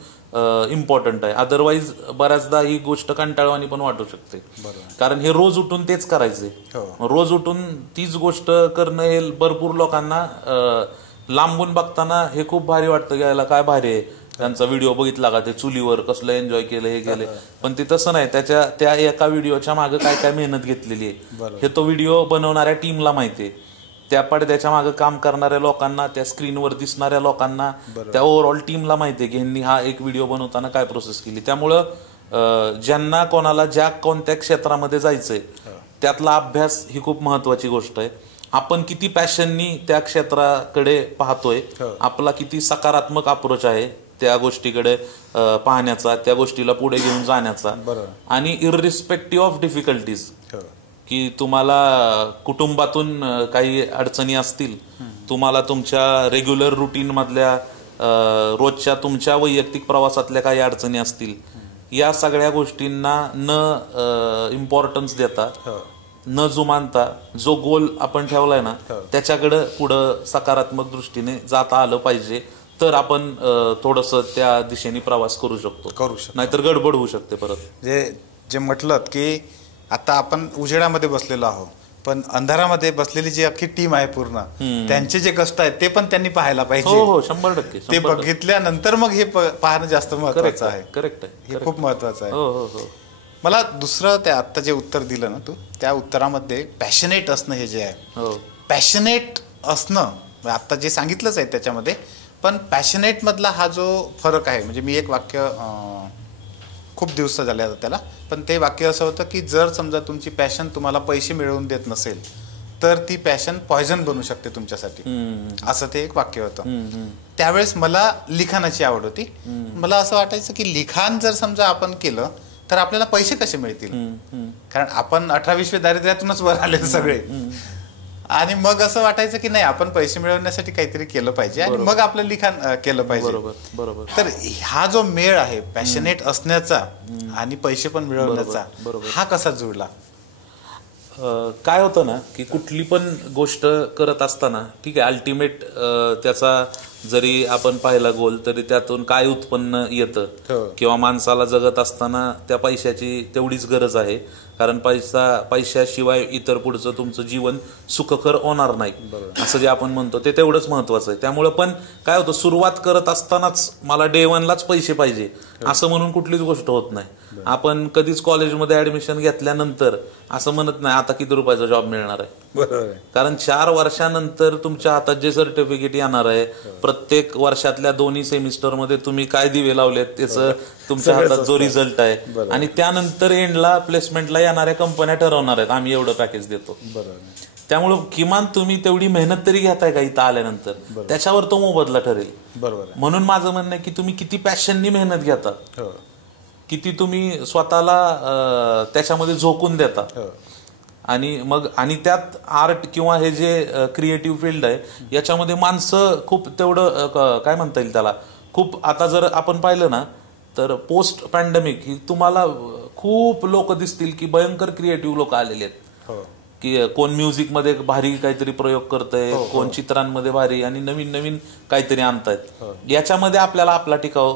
इम्पॉर्टंट आहे. अदरवाईज बऱ्याचदा ही गोष्ट कंटाळवाणी पण वाटू शकते. कारण हे रोज उठून तेच करायचे, रोज उठून तीच गोष्ट करणं हे भरपूर लोकांना लांबून बघताना हे खूप भारी वाटतं. घ्यायला काय भारी आहे, त्यांचा व्हिडिओ बघितला का ते चुलीवर कसलं एन्जॉय केलं हे केलं. पण ते तसं नाही. त्या एका व्हिडिओच्या मागे काय काय मेहनत घेतलेली आहे हे तो व्हिडिओ बनवणाऱ्या टीमला माहिती आहे. त्या पडद्याच्या मागे काम करणाऱ्या लोकांना, त्या स्क्रीनवर दिसणाऱ्या लोकांना, त्या ओव्हरऑल टीमला माहिती आहे की ह्यांनी हा एक व्हिडिओ बनवताना काय प्रोसेस केली. त्यामुळं ज्यांना कोणाला ज्या कोणत्या क्षेत्रामध्ये जायचंय त्यातला अभ्यास ही खूप महत्वाची गोष्ट आहे. आपण किती पॅशननी त्या क्षेत्राकडे पाहतोय, आपला किती सकारात्मक अप्रोच आहे त्या गोष्टीकडे पाहण्याचा, त्या गोष्टीला पुढे घेऊन जाण्याचा. आणि इररिस्पेक्टिव्ह ऑफ डिफिकल्टीज की तुम्हाला कुटुंबातून काही अडचणी असतील, तुम्हाला तुमच्या रेग्युलर रुटीन मधल्या रोजच्या तुमच्या वैयक्तिक प्रवासातल्या काही अडचणी असतील, या सगळ्या गोष्टींना न इम्पॉर्टन्स देता, न जुमानता जो गोल आपण ठेवलाय ना त्याच्याकडे पुढं सकारात्मक दृष्टीने जाता आलं पाहिजे. तर आपण थोडंसं त्या दिशेने प्रवास करू शकतो. नाहीतर गडबड होऊ शकते परत. जे म्हटलं की आता आपण उजेडामध्ये बसलेलो आहोत, पण अंधारामध्ये बसलेली जी अख्खी टीम आहे पूर्ण, त्यांचे जे कष्ट आहेत ते पण त्यांनी पाहायला पाहिजे. हो, 100%. ते बघितल्यानंतर मग हे पाहणं जास्त महत्वाचं आहे. करेक्ट आहे, हे खूप महत्वाचं आहे. हो. मला दुसरं ते आता जे उत्तर दिलं ना तू, त्या उत्तरामध्ये पॅशनेट असणं हे जे आहे, पॅशनेट असणं आता जे सांगितलंच आहे त्याच्यामध्ये, पण पॅशनेट मधला हा जो फरक आहे, म्हणजे मी एक वाक्य खूप दिवस झाले आता त्याला, पण ते वाक्य असं होतं की जर समजा तुमची पॅशन तुम्हाला पैसे मिळवून देत नसेल तर ती पॅशन पॉयझन बनू शकते तुमच्यासाठी, असं ते एक वाक्य होतं. त्यावेळेस मला लिखाणाची आवड होती. मला असं वाटायचं की लिखाण जर समजा आपण केलं तर आपल्याला पैसे कसे मिळतील, कारण आपण 18-20 दारिद्र्यातूनच वर आले सगळे. आणि मग असं वाटायचं की नाही, आपण पैसे मिळवण्यासाठी काहीतरी केलं पाहिजे आणि मग आपलं लिखाण केलं पाहिजे. बरोबर. तर हा जो मेळ आहे पॅशनेट असण्याचा आणि पैसे पण मिळवण्याचा, हा कसा जुळला? काय होतं ना की कुठली पण गोष्ट करत असताना, ठीक आहे, अल्टिमेट त्याचा जरी आपण पाहिला गोल तरी त्यातून काय उत्पन्न येतं किंवा माणसाला जगत असताना त्या पैशाची तेवढीच गरज आहे. कारण पैशाशिवाय इतर पुढचं तुमचं जीवन सुखकर होणार नाही, असं जे आपण म्हणतो ते तेवढंच महत्वाचं आहे. त्यामुळे पण काय होतं, सुरुवात करत असतानाच मला डे 1लाच पैसे पाहिजे असं म्हणून कुठलीच गोष्ट होत नाही. आपण कधीच कॉलेजमध्ये ऍडमिशन घेतल्यानंतर असं म्हणत नाही आता किती रुपयाचा जॉब मिळणार आहे. कारण 4 वर्षानंतर तुमच्या हातात जे सर्टिफिकेट येणार आहे, प्रत्येक वर्षातल्या 2 सेमिस्टरमध्ये तुम्ही काय दिवे लावलेत त्याचं तुमच्या हातात जो रिझल्ट आहे, आणि त्यानंतर एंडला प्लेसमेंटला येणाऱ्या कंपन्या ठरवणार आहेत आम्ही एवढं पॅकेज देतो. त्यामुळे किमान तुम्ही तेवढी मेहनत तरी घेताय का इथं आल्यानंतर, त्याच्यावर तो मोबदला ठरेल. म्हणून माझं म्हणणं आहे की तुम्ही किती पॅशननी मेहनत घेता, किती तुम्ही स्वतःला त्याच्यामध्ये झोकून देता, आणि त्यात आर्ट किंवा हे जे क्रिएटिव्ह फील्ड आहे याच्यामध्ये माणसं खूप तेवढं काय म्हणता येईल त्याला, खूप आता जर आपण पाहिलं ना तर पोस्ट पॅन्डेमिक ही तुम्हाला खूप लोक दिसतील की भयंकर क्रिएटिव्ह लोक आलेले आहेत. की कोण म्युझिकमध्ये भारी काहीतरी प्रयोग करतंय, कोण चित्रांमध्ये भारी आणि नवीन नवीन काहीतरी आणतायत. याच्यामध्ये आपल्याला आपला टिकाव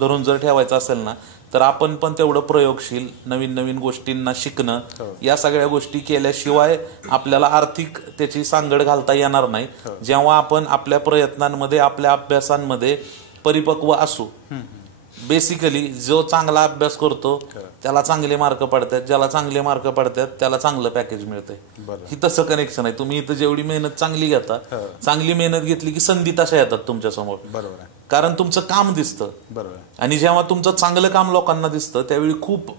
धरून जर ठेवायचा असेल ना तर आपण पण तेवढं प्रयोगशील, नवीन नवीन गोष्टींना शिकणं, या सगळ्या गोष्टी केल्याशिवाय आपल्याला आर्थिक त्याची सांगड घालता येणार नाही. जेव्हा आपण आपल्या प्रयत्नांमध्ये, आपल्या अभ्यासांमध्ये परिपक्व असू बेसिकली जो चांगला अभ्यास करतो त्याला चांगले मार्क पडतात, ज्याला चांगले मार्क पडतात त्याला चांगलं पॅकेज मिळतंय. ही तसं कनेक्शन आहे. तुम्ही इथं जेवढी मेहनत चांगली घेता, चांगली मेहनत घेतली की संधी तशा येतात तुमच्या समोर. बरोबर आहे. कारण तुमचं काम दिसतं. बरोबर. आणि जेव्हा तुमचं चांगलं काम लोकांना दिसतं त्यावेळी खूप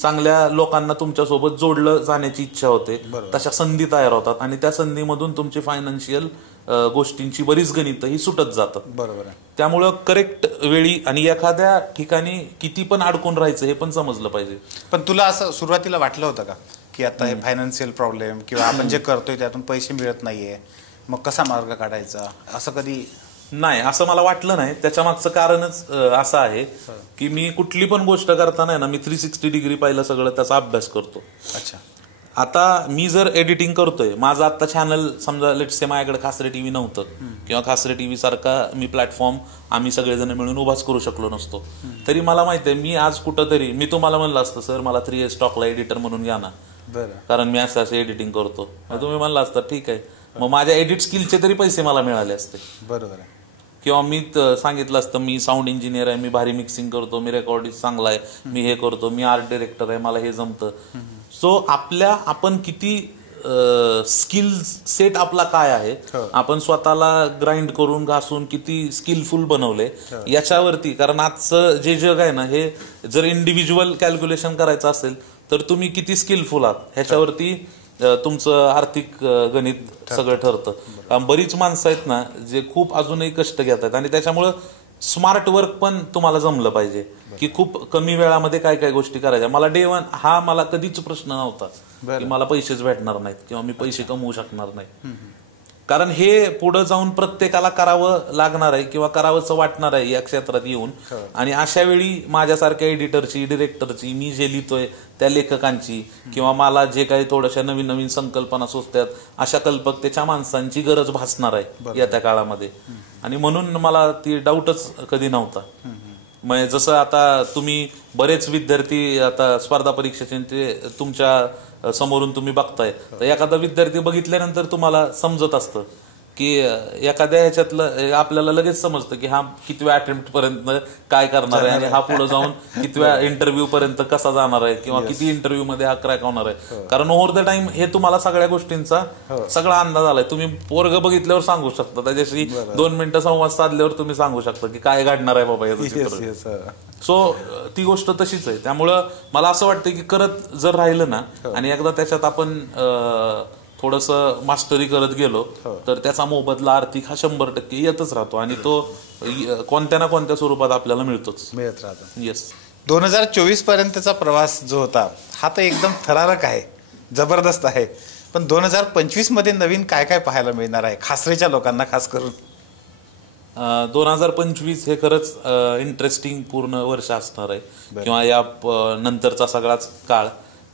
चांगल्या लोकांना तुमच्यासोबत जोडलं जाण्याची इच्छा होते. तशा संधी तयार होतात आणि त्या संधीमधून तुमची फायनान्शियल गोष्टींची बरीच गणित ही सुटत जातात. बरोबर आहे. त्यामुळं करेक्ट वेळी आणि एखाद्या ठिकाणी किती पण अडकून राहायचं हे पण समजलं पाहिजे. पण तुला असं सुरुवातीला वाटलं होतं का की आता हे फायनान्शियल प्रॉब्लेम किंवा आपण जे करतोय त्यातून पैसे मिळत नाहीये, मग कसा मार्ग काढायचा, असं कधी? नाही, असं मला वाटलं नाही. त्याच्या मागचं कारणच असं आहे की मी कुठली पण गोष्ट करताना ना मी 360 डिग्री पाहिलं सगळं त्याचा अभ्यास करतो. अच्छा. आता मी जर एडिटिंग करतोय, माझं आता चॅनल समजा लेट्स से माझ्याकडे खासरे टीव्ही नव्हतं किंवा खासरे टीव्ही सारखा मी प्लॅटफॉर्म आम्ही सगळेजण मिळून उभाच करू शकलो नसतो, तरी मला माहिती आहे मी आज कुठं तरी मी तुम्हाला म्हणलं असतं सर मला 3S स्टॉकला एडिटर म्हणून घ्या ना, कारण मी असं एडिटिंग करतो. तुम्ही म्हणलं असतं ठीक आहे, मग माझ्या एडिट स्किलचे तरी पैसे मला मिळाले असते. बरोबर आहे. किंवा मी सांगितलं असतं मी साऊंड इंजिनियर आहे, मी भारी मिक्सिंग करतो, मी रेकॉर्डिंग चांगला आहे, मी हे करतो, मी आर्ट डिरेक्टर आहे, मला हे जमतं. सो आपण किती स्किल सेट आपला काय आहे, आपण स्वतःला ग्राइंड करून घासून किती स्किलफुल बनवले याच्यावरती. कारण आजचं जे जग आहे ना, हे जर इंडिव्हिज्युअल कॅल्क्युलेशन करायचं असेल तर तुम्ही किती स्किलफुल आहात ह्याच्यावरती तुमचं आर्थिक गणित सगळं ठरतं. बरीच माणसं आहेत ना जे खूप अजूनही कष्ट घेत आहेत आणि त्याच्यामुळं स्मार्ट वर्क पण तुम्हाला जमलं पाहिजे की खूप कमी वेळामध्ये काय काय गोष्टी करायच्या. मला डे वन हा मला कधीच प्रश्न नव्हता की मला पैसेच भेटणार नाहीत किंवा मी पैसे कमवू शकणार नाही. कारण हे पुढे जाऊन प्रत्येकाला करावं लागणार आहे किंवा करावंच वाटणार आहे या क्षेत्रात येऊन. आणि अशा वेळी माझ्यासारख्या एडिटरची, डिरेक्टरची, मी जे लिहितोय त्या लेखकांची किंवा मला जे काही थोड्याशा नवीन नवीन संकल्पना सुचतात अशा कल्पकतेच्या माणसांची गरज भासणार आहे येत्या काळामध्ये. आणि म्हणून मला ती डाऊटच कधी नव्हता. म्हणजे जसं आता तुम्ही बरेच विद्यार्थी आता स्पर्धा परीक्षेचे ते तुमच्या समोरून तुम्ही बघताय, तर एखादा विद्यार्थी बघितल्यानंतर तुम्हाला समजत असतं की एखाद्या ह्याच्यातलं आपल्याला लगेच समजतं की हा कितव्या अटेम्प्ट पर्यंत काय करणार आहे आणि हा पुढे जाऊन कितव्या इंटरव्ह्यू पर्यंत कसा जाणार आहे किंवा किती इंटरव्ह्यू मध्ये हा क्रॅक होणार आहे. कारण ओव्हर द टाइम हे तुम्हाला सगळ्या गोष्टींचा सगळा अंदाज आलाय. तुम्ही पोरग बघितल्यावर सांगू शकता, त्याच्याशी 2 मिनिटं संवाद साधल्यावर तुम्ही सांगू शकता की काय घडणार आहे बाबा याचं चित्र. सो ती गोष्ट तशीच आहे. त्यामुळं मला असं वाटतं की करत जर राहिलं ना आणि एकदा त्याच्यात आपण थोडंसं मास्टरी करत गेलो तर त्याचा मोबदला आर्थिक हा 100% येतच राहतो आणि तो कोणत्या ना कोणत्या स्वरूपात आपल्याला मिळत राहतो. येस. 2024 पर्यंतचा प्रवास जो होता हा तर एकदम थरारक आहे, जबरदस्त आहे. पण 2025 मध्ये नवीन काय काय पाहायला मिळणार आहे खासरेच्या लोकांना खास करून? 2025 हे खरंच इंटरेस्टिंग पूर्ण वर्ष असणार आहे किंवा या नंतरचा सगळाच काळ.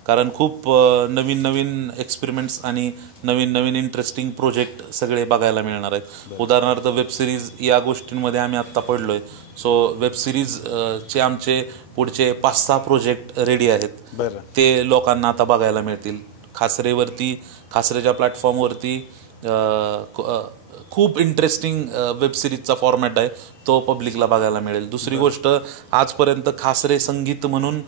कारण खूप नवीन नवीन एक्सपेरिमेंट्स आणि नवीन नवीन इंटरेस्टिंग प्रोजेक्ट सगळे बघायला मिळणार आहेत. उदाहरणार्थ वेब सिरीज या गोष्टींमध्ये आम्ही आत्ता पडलोय. सो वेब सिरीज चे आमचे पुढचे 5-6 प्रोजेक्ट रेडी आहेत. ते लोकांना आता बघायला मिळतील. खासरेच्या प्लॅटफॉर्मवरती खूप इंटरेस्टिंग वेब सिरीजचा फॉर्मॅट आहे, तो पब्लिकला बघायला मिळेल. दुसरी गोष्ट, आजपर्यंत खासरे संगीत म्हणून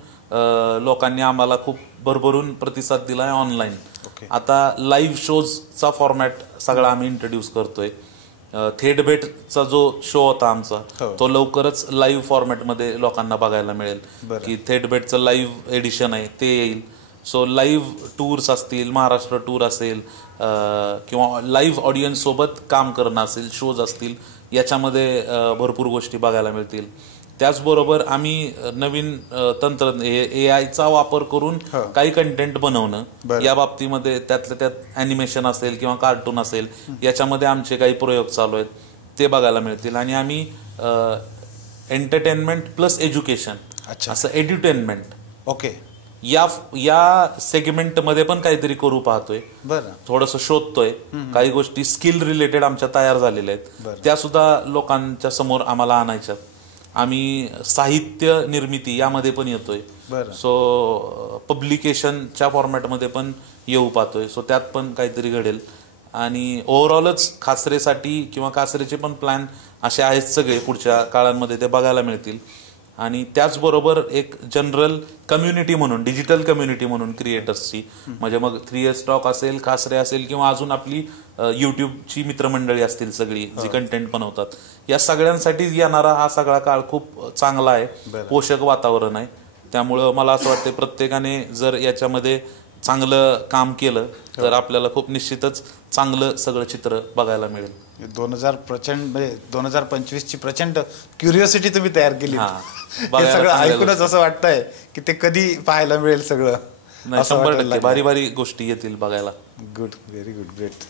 लोकांनी आम्हाला खूप भरभरून प्रतिसाद दिलाय ऑनलाईन. आता लाईव्ह शोजचा फॉर्मॅट सगळा आम्ही इंट्रोड्यूस करतोय. थेट भेटचा जो शो होता आमचा तो लवकरच लाईव्ह फॉर्मॅटमध्ये लोकांना बघायला मिळेल की थेट भेटचं लाईव्ह एडिशन आहे ते येईल. सो लाईव्ह टूर्स असतील, महाराष्ट्र टूर असेल किंवा लाईव्ह ऑडियन्स सोबत काम करणं असेल, शोज असतील, याच्यामध्ये भरपूर गोष्टी बघायला मिळतील. त्याचबरोबर आम्ही नवीन AI चा वापर करून काही कंटेंट बनवणं या बाबतीमध्ये त्यातल्या त्यात ॲनिमेशन असेल किंवा कार्टून असेल याच्यामध्ये आमचे काही प्रयोग चालू आहेत ते बघायला मिळतील. आणि आम्ही एंटरटेनमेंट प्लस एज्युकेशन असं एड्युटेनमेंट या सेगमेंटमध्ये पण काहीतरी करू पाहतोय, थोडंसं शोधतोय. काही गोष्टी स्किल रिलेटेड आमच्या तयार झालेल्या आहेत, त्या सुद्धा लोकांच्या समोर आम्हाला आणायच्या. आम्ही साहित्य निर्मिती यामध्ये पण येतोय. सो पब्लिकेशनच्या फॉर्मॅटमध्ये पण येऊ पाहतोय. सो त्यात पण काहीतरी घडेल. आणि ओव्हरऑलच खासरेसाठी किंवा खासरेचे पण प्लॅन असे आहेत सगळे पुढच्या काळांमध्ये ते बघायला मिळतील. आणि त्याचबरोबर एक जनरल कम्युनिटी म्हणून, डिजिटल कम्युनिटी म्हणून क्रिएटर्सची, म्हणजे मग 3S टॉक असेल, खासरे असेल किंवा अजून आपली युट्यूबची मित्रमंडळी असतील सगळी जी कंटेंट बनवतात, या सगळ्यांसाठी येणारा हा सगळा काळ खूप चांगला आहे, पोषक वातावरण आहे. त्यामुळं मला असं वाटतं प्रत्येकाने जर याच्यामध्ये चांगलं काम केलं तर आपल्याला खूप निश्चितच चांगलं सगळं चित्र बघायला मिळेल. 2025ची प्रचंड क्युरिओसिटी तुम्ही तयार केली. हे सगळं ऐकूनच असं वाटतंय की ते कधी पाहायला मिळेल सगळं. 100% भारी भारी गोष्टी येतील बघायला. Good, very good, great.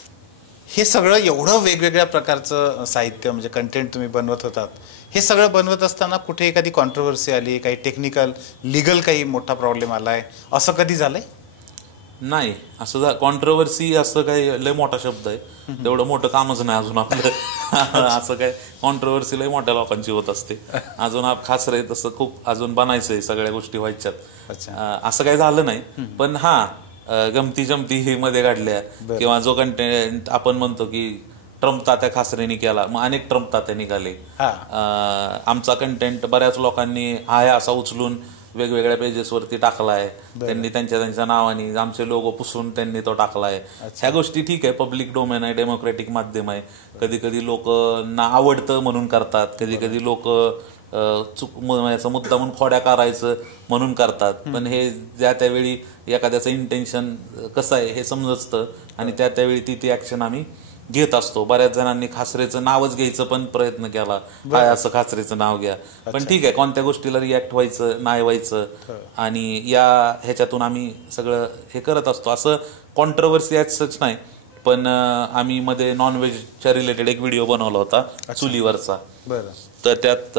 हे सगळं एवढं वेगवेगळ्या प्रकारचं साहित्य म्हणजे कंटेंट तुम्ही बनवत होतात, हे सगळं बनवत असताना कुठे एखादी कॉन्ट्रोवर्सी आली, काही टेक्निकल लिगल काही मोठा प्रॉब्लेम आलाय, असं कधी झालंय? नाही, असं कॉन्ट्रोवर्सी असं काही लय मोठा शब्द आहे, तेवढं मोठं कामच नाही अजून आपलं. असं काय कॉन्ट्रोवर्सी लय मोठ्या लोकांची होत असते. अजून खास रे तसं खूप अजून बनायचंय, सगळ्या गोष्टी व्हायच्यात. असं काही झालं नाही. पण गमती जमती मध्ये काढल्या किंवा जो कंटेंट आपण म्हणतो की ट्रम्प तात्या खासरेनी केला, मग अनेक ट्रम्प तात्या निघाले. आमचा कंटेंट बऱ्याच लोकांनी आहे असा उचलून वेगवेगळ्या पेजेसवरती टाकलाय, त्यांनी त्यांच्या नावाने आमचे लोगो पुसून त्यांनी तो टाकलाय. ह्या गोष्टी ठीक आहे, पब्लिक डोमेन आहे, डेमोक्रेटिक माध्यम आहे. कधी कधी लोकांना आवडतं म्हणून करतात, कधी कधी लोक मुद्दा म्हणून खोड्या करायचं म्हणून करतात. पण हे ज्या त्यावेळी एखाद्याचं इंटेन्शन कसं आहे हे समजतं आणि त्यावेळी ती ऍक्शन आम्ही घेत असतो. बऱ्याच जणांनी खासरेचं नावच घ्यायचं पण प्रयत्न केला, काय असं खासरेचं नाव घ्या. पण ठीक आहे, कोणत्या गोष्टीला रिॲक्ट व्हायचं नाही व्हायचं, आणि ह्याच्यातून आम्ही सगळं हे करत असतो. असं कॉन्ट्रोवर्सी ॲज नाही. पण आम्ही मध्ये नॉनव्हेजच्या रिलेटेड एक व्हिडिओ बनवला होता, चुलीवरचा. तर त्यात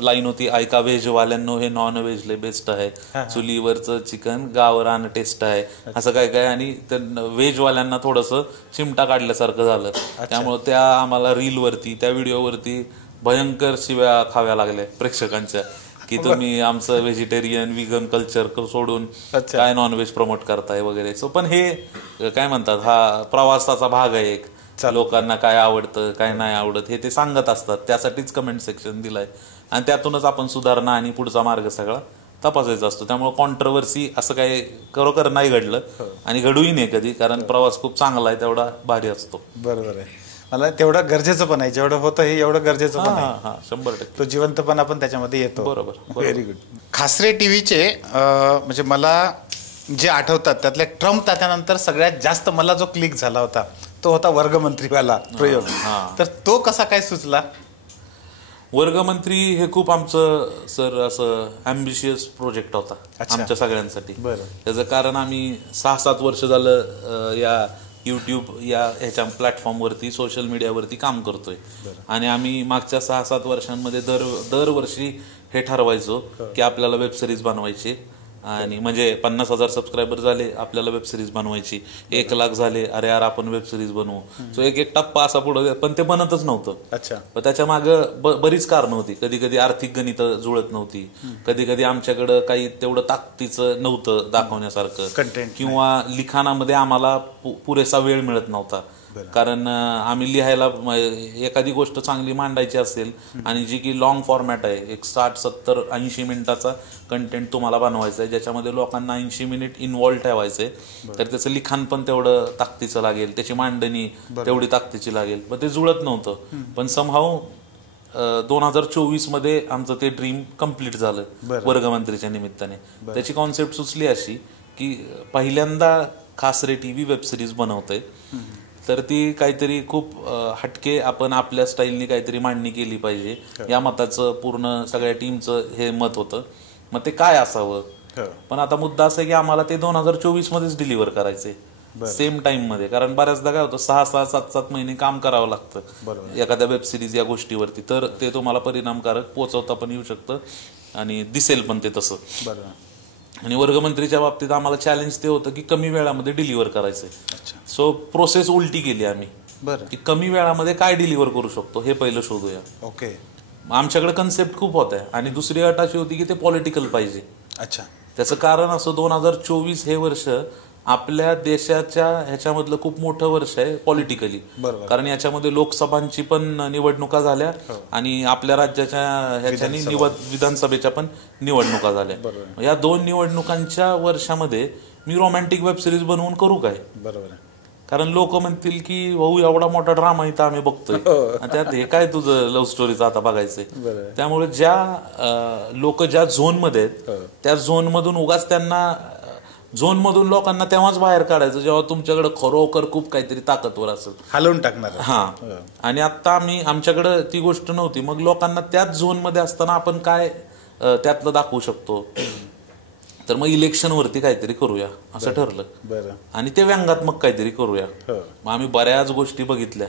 लाईन होती, ऐका व्हेजवाल्यांनो हे नॉन व्हेज लय बेस्ट आहे, चुलीवरचं चिकन गावरान टेस्ट आहे, असं काय काय. आणि व्हेजवाल्यांना थोडंसं चिमटा काढल्यासारखं झालं. त्यामुळे त्या आम्हाला रीलवरती, त्या व्हिडिओवरती भयंकर शिव्या खाव्या लागल्या प्रेक्षकांच्या, की तुम्ही आमचं व्हेजिटेरियन विगन कल्चर सोडून काय नॉनव्हेज प्रमोट करताय वगैरे. सो पण हे काय म्हणतात, हा प्रवासाचा भाग आहे एक. लोकांना काय आवडतं काय नाही आवडत हे ते सांगत असतात, त्यासाठीच कमेंट सेक्शन दिलाय आणि त्यातूनच आपण सुधारणा आणि पुढचा मार्ग सगळा तपासायचा असतो. त्यामुळे कॉन्ट्रोवर्सी असं काही खरोखर नाही घडलं आणि घडूही नाही कधी, कारण प्रवास खूप चांगला आहे, तेवढा भारी असतो. बरोबर आहे, मला तेवढं गरजेचं पण आहे, जेवढं होतं हे एवढं गरजेचं पण आहे. 100% तो जिवंतपणा पण त्याच्यामध्ये येतो. बरोबर. Very good. खासरे टीव्हीचे म्हणजे मला जे आठवतात त्यातल्या ट्रम्प तात्यानंतर सगळ्यात जास्त मला जो क्लिक झाला होता तो होता वर्गमंत्रीवाला प्रयोग. तर तो कसा काय सुचला? वर्गमंत्री हे खूप आमचं सर असं अँबिशियस प्रोजेक्ट होता आमच्या सगळ्यांसाठी. त्याचं कारण आम्ही 6-7 वर्ष झालं या युट्यूब या ह्याच्या प्लॅटफॉर्मवरती, सोशल मीडियावरती काम करतोय. आणि आम्ही मागच्या 6-7 वर्षांमध्ये दरवर्षी हे ठरवायचो की आपल्याला वेबसिरीज बनवायची, आणि म्हणजे 50,000 सबस्क्रायबर झाले आपल्याला वेबसिरीज बनवायची, 1 लाख झाले अरे यार आपण वेबसिरीज बनवू. सो एक टप्पा असा पुढे, पण ते बनतच नव्हतं. पण त्याच्या मागं बरीच कारणं होती. कधी कधी आर्थिक गणित जुळत नव्हती, कधी कधी आमच्याकडं काही तेवढं ताकदीचं नव्हतं दाखवण्यासारखं कंटेंट, किंवा लिखाणामध्ये आम्हाला पुरेसा वेळ मिळत नव्हता. कारण आम्ही लिहायला एखादी गोष्ट चांगली मांडायची असेल आणि जी की लॉंग फॉर्मॅट आहे, एक 60-70-80 मिनिटाचा कंटेंट तुम्हाला बनवायचा आहे, ज्याच्यामध्ये लोकांना 80 मिनिट इन्व्हॉल्व ठेवायचे, तर त्याचं लिखाण पण तेवढं ताकदीचं लागेल, त्याची मांडणी तेवढी ताकदीची लागेल. पण ते जुळत नव्हतं. पण समहाऊ 2024 मध्ये आमचं ते ड्रीम कम्प्लीट झालं वर्गमंत्रीच्या निमित्ताने. त्याची कॉन्सेप्ट सुचली अशी की पहिल्यांदा खासरे टीव्ही वेबसिरीज बनवतंय, तर ती काहीतरी खूप हटके आपण आपल्या स्टाईलनी काहीतरी मांडणी केली पाहिजे, या मताचं पूर्ण सगळ्या टीमचं हे मत होतं. मग ते काय असावं. पण आता मुद्दा असा आहे की आम्हाला ते 2024 मध्येच डिलिव्हर करायचंय, सेम टाइम मध्ये. कारण बऱ्याचदा काय होतं, 6-7 महिने काम करावं लागतं एखाद्या वेबसिरीज या गोष्टीवरती, तर ते तुम्हाला परिणामकारक पोहोचवता पण येऊ शकतं आणि दिसेल पण ते तसं. आणि वर्गमंत्रीच्या बाबतीत आम्हाला चॅलेंज ते होतं की कमी वेळामध्ये डिलिव्हर करायचंय. सो प्रोसेस उलटी केली आम्ही, की कमी वेळामध्ये काय डिलिव्हर करू शकतो हे पहिलं शोधूया. ओके. आमच्याकडे कन्सेप्ट खूप होत्या आणि दुसरी अट अशी होती की ते पॉलिटिकल पाहिजे. त्याचं कारण असं, 2024 हे वर्ष आपल्या देशाच्या ह्याच्यामधलं खूप मोठं वर्ष आहे पॉलिटिकली. कारण याच्यामध्ये लोकसभांची पण निवडणुका झाल्या आणि आपल्या राज्याच्या ह्याच्यानी विधानसभेच्या पण निवडणुका झाल्या. या 2 निवडणुकांच्या वर्षामध्ये मी रोमॅन्टिक वेब सिरीज बनवून करू काय? बरोबर. कारण लोक म्हणतील की भाऊ एवढा मोठा ड्रामा इथं आम्ही बघतोय, त्यात हे काय तुझं लव्ह स्टोरीचं आता बघायचंय. त्यामुळे ज्या लोक ज्या झोन मध्ये आहेत त्या झोन मधून उगाच त्यांना झोन मधून लोकांना तेव्हाच बाहेर काढायचं जेव्हा तुमच्याकडे खरोखर खूप काहीतरी ताकदवर असेल, हलवून टाकणार. हा. आणि आता आमच्याकडे ती गोष्ट नव्हती. मग लोकांना त्याच झोन मध्ये असताना आपण काय त्यातलं दाखवू शकतो, तर मग इलेक्शन वरती काहीतरी करूया असं ठरलं. आणि ते व्यंगात्मक काहीतरी करूया. मग आम्ही बऱ्याच गोष्टी बघितल्या,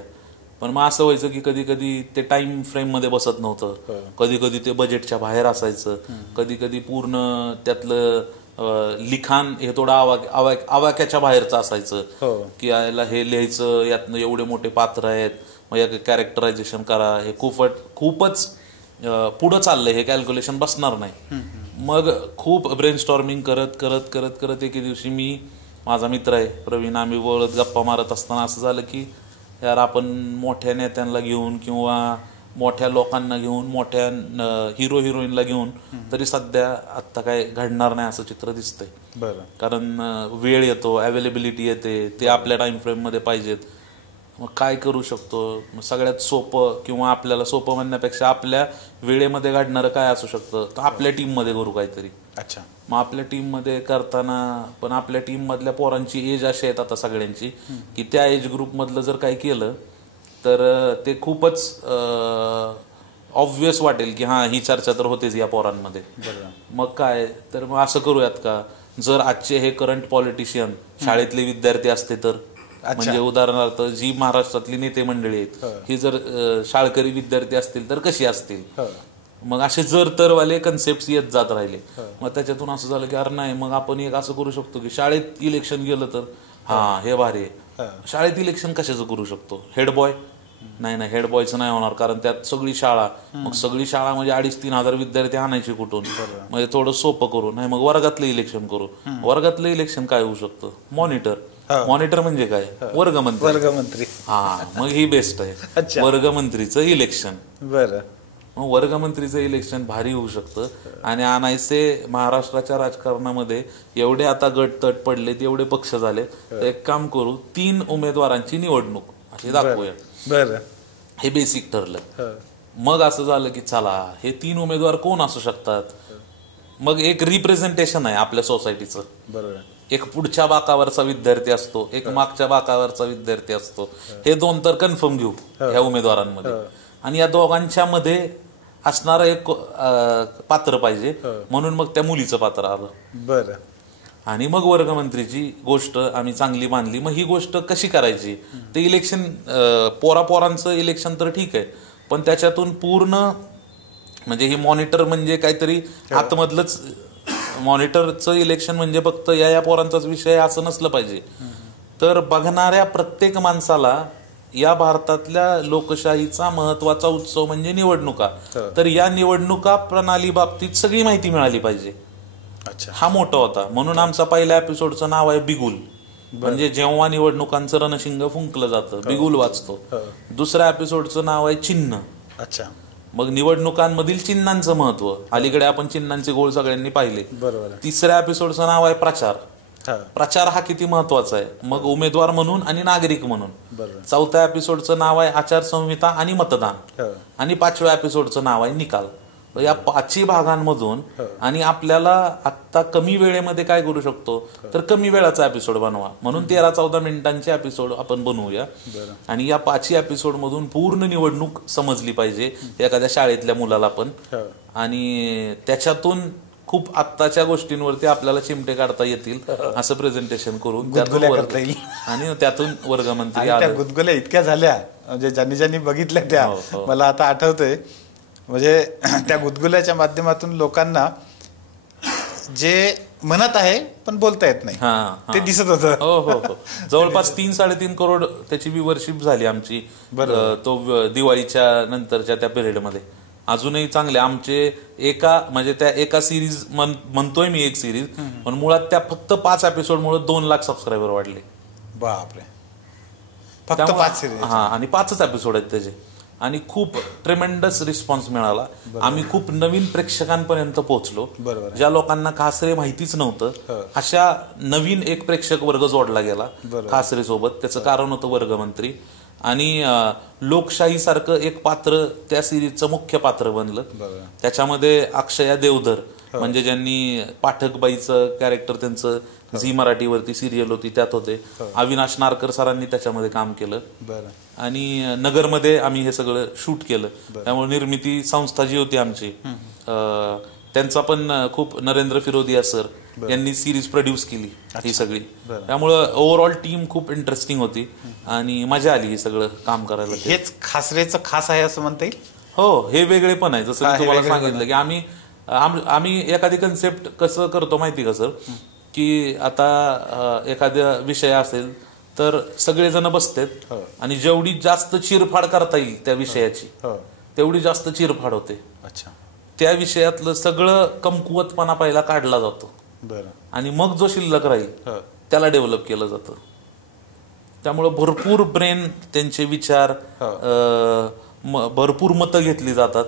पण मग असं व्हायचं की कधी कधी ते टाइम फ्रेम मध्ये बसत नव्हतं, कधी कधी ते बजेटच्या बाहेर असायचं, कधी कधी पूर्ण त्यातलं लिखाण हे थोडं आवाक्याच्या बाहेरचं असायचं की याला हे लिहायचं, यातनं एवढे मोठे पात्र आहेत, मग या कॅरेक्टरायझेशन करा, हे खूपच पुढं चाललंय, हे कॅल्क्युलेशन बसणार नाही. मग खूप ब्रेनस्टॉर्मिंग करत एके दिवशी मी, माझा मित्र आहे प्रवीण, आम्ही बोलत गप्पा मारत असताना असं झालं की यार आपण मोठ्या नेत्यांना घेऊन किंवा मोठ्या लोकांना घेऊन, मोठ्या हिरो हिरोईनला घेऊन तरी सध्या आत्ता काय घडणार नाही असं चित्र दिसतंय. कारण वेळ येतो, अवेलेबिलिटी येते, ते आपल्या टाइम फ्रेम मध्ये पाहिजेत. मग काय करू शकतो? सगळ्यात सोपं, किंवा आपल्याला सोपं म्हणण्यापेक्षा आपल्या वेळेमध्ये घडणारं काय असू शकतं, तर आपल्या टीम मध्ये करू काहीतरी. अच्छा. मग आपल्या टीम मध्ये करताना पण आपल्या टीम मधल्या पोरांची एज अशी आहेत आता सगळ्यांची की त्या एज ग्रुप मधलं जर काही केलं तर ते खूपच ऑब्व्हियस वाटेल की हा ही चर्चा तर होतेच या पोरांमध्ये. मग काय, तर मग असं करूयात का, जर आजचे हे करंट पॉलिटिशियन शाळेतले विद्यार्थी असते तर, म्हणजे उदाहरणार्थ जी महाराष्ट्रातली नेते मंडळी आहेत ही जर शाळकरी विद्यार्थी असतील तर कशी असतील. मग असे जर तरवाले कन्सेप्ट येत जात राहिले. मग त्याच्यातून असं झालं की अरे नाही, मग आपण एक असं करू शकतो की शाळेत इलेक्शन गेलं तर हा हे भारी आहे. शाळेत इलेक्शन कशाचं करू शकतो? Head boy? नाही, हेड बॉयचं नाही होणार, कारण त्यात सगळी शाळा, मग सगळी शाळा म्हणजे 2,500-3,000 हजार विद्यार्थी आणायचे कुठून? म्हणजे थोडं सोपं करू. नाही, मग वर्गातलं इलेक्शन करू. वर्गातलं इलेक्शन काय होऊ शकतं? मॉनिटर म्हणजे काय? वर्गमंत्री. हा, मग ही बेस्ट आहे, वर्गमंत्रीचं इलेक्शन. बरं. मग वर्गमंत्रीचं इलेक्शन भारी होऊ शकतं. आणि आणायचे महाराष्ट्राच्या राजकारणामध्ये एवढे आता गट तट पडलेत, एवढे पक्ष झाले, एक काम करू, 3 उमेदवारांची निवडणूक अशी दाखवूया. बरं. हे बेसिक ठरलं. मग असं झालं की चला हे 3 उमेदवार कोण असू शकतात. मग एक रिप्रेझेंटेशन आहे आपल्या सोसायटीचं. बरोबर. एक पुढच्या बाकावरचा विद्यार्थी असतो, एक मागच्या बाकावरचा विद्यार्थी असतो. हे 2 तर कन्फर्म घेऊ ह्या उमेदवारांमध्ये. आणि या दोघांच्या मध्ये असणारं एक पात्र पाहिजे, म्हणून मग त्या मुलीचं पात्र आलं. बरं. आणि मग वर्गमंत्रीची गोष्ट आम्ही चांगली मानली. मग ही गोष्ट कशी करायची? ते इलेक्शन, पोरांचं इलेक्शन तर ठीक आहे, पण त्याच्यातून पूर्ण म्हणजे ही मॉनिटर म्हणजे काहीतरी आतमधलंच, मॉनिटरचं इलेक्शन म्हणजे फक्त या पोरांचाच विषय असं नसलं पाहिजे. तर बघणाऱ्या प्रत्येक माणसाला या भारतातल्या लोकशाहीचा महत्वाचा उत्सव म्हणजे निवडणुका, तर या निवडणुका प्रणाली बाबतीत सगळी माहिती मिळाली पाहिजे. हा मोठा होता. म्हणून आमचा पहिल्या एपिसोडचं नाव आहे बिगुल, म्हणजे जेव्हा निवडणुकांचं रणशिंग फुंकलं जातं बिगुल वाजतो. दुसऱ्या एपिसोडचं नाव आहे चिन्ह. अच्छा. मग निवडणुकांमधील चिन्हांचं महत्व, अलीकडे आपण चिन्हांचे गोळ सगळ्यांनी पाहिले. बरोबर. तिसऱ्या एपिसोडचं नाव आहे प्रचार. प्रचार हा किती महत्वाचा आहे, मग उमेदवार म्हणून आणि नागरिक म्हणून. चौथ्या एपिसोडचं नाव आहे आचारसंहिता आणि मतदान. आणि 5व्या एपिसोडचं नाव आहे निकाल. या 5 भागांमधून आणि आपल्याला आता कमी वेळेमध्ये काय करू शकतो, तर कमी वेळाचा एपिसोड बनवा. म्हणून 13-14 मिनिटांचे एपिसोड आपण बनवूया. आणि या 5 एपिसोड मधून पूर्ण निवडणूक समजली पाहिजे एखाद्या शाळेतल्या मुलाला पण. आणि त्याच्यातून खूप आत्ताच्या गोष्टींवरती आपल्याला चिमटे काढता येतील असं प्रेझेंटेशन करून आणि त्यातून वर्गमंत्री. त्या गुदगुल्या इतक्या झाल्या म्हणजे ज्यांनी बघितल्या त्या, मला आता आठवतंय, म्हणजे त्या गुदगुल्याच्या माध्यमातून लोकांना जे म्हणत आहे पण बोलता येत नाही ते दिसत होतं. हो. जवळपास 3-3.5 करोड त्याची व्ह्यूअरशिप झाली आमची तो दिवाळीच्या नंतरच्या त्या पिरियड मध्ये. अजूनही चांगले आमचे म्हणजे त्या एका सिरीज म्हणतोय मी एक सिरीज, पण मुळात त्या फक्त 5 एपिसोड मुळे 2 लाख सबस्क्रायबर वाढले. बापरे, फक्त 5 सिरीज. हा, आणि 5च एपिसोड आहेत त्याचे, आणि खूप ट्रेमेंडस रिस्पॉन्स मिळाला. आम्ही खूप नवीन प्रेक्षकांपर्यंत पोहोचलो. ज्या लोकांना कासरे माहितीच नव्हतं, अशा नवीन एक प्रेक्षक वर्ग जोडला गेला कासरे सोबत. त्याचं कारण होतं वर्गमंत्री. आणि लोकशाही सारखं एक पात्र त्या सिरीजचं मुख्य पात्र बनलं. त्याच्यामध्ये अक्षया देवधर, म्हणजे ज्यांनी पाठकबाईचं कॅरेक्टर त्यांचं झी मराठीवरती सिरियल होती त्यात होते. अविनाश नारकर सरांनी त्याच्यामध्ये काम केलं. आणि नगरमध्ये आम्ही हे सगळं शूट केलं. त्यामुळे निर्मिती संस्था जी होती आमची, त्यांचा पण खूप नरेंद्र फिरोदिया सर यांनी सिरीज प्रोड्यूस केली ही सगळी. त्यामुळं ओव्हरऑल टीम खूप इंटरेस्टिंग होती आणि मजा आली हे सगळं काम करायला. हेच खासरेचं खास आहे असं म्हणता येईल. हो, हे वेगळे पण आहे. जसं मी तुम्हाला सांगितलं की आम्ही एखादी कन्सेप्ट कसं करतो माहिती का सर, की आता एखादा विषय असेल तर सगळेजण बसतात आणि जेवढी जास्त चिरफाड करता येईल त्या विषयाची तेवढी जास्त चिरफाड होते. अच्छा. त्या विषयातलं सगळं कमकुवतपणा पहिला काढला जातो आणि मग जो शिल्लक राहील त्याला डेव्हलप केलं जातं. त्यामुळे भरपूर ब्रेन, त्यांचे विचार, भरपूर मतं घेतली जातात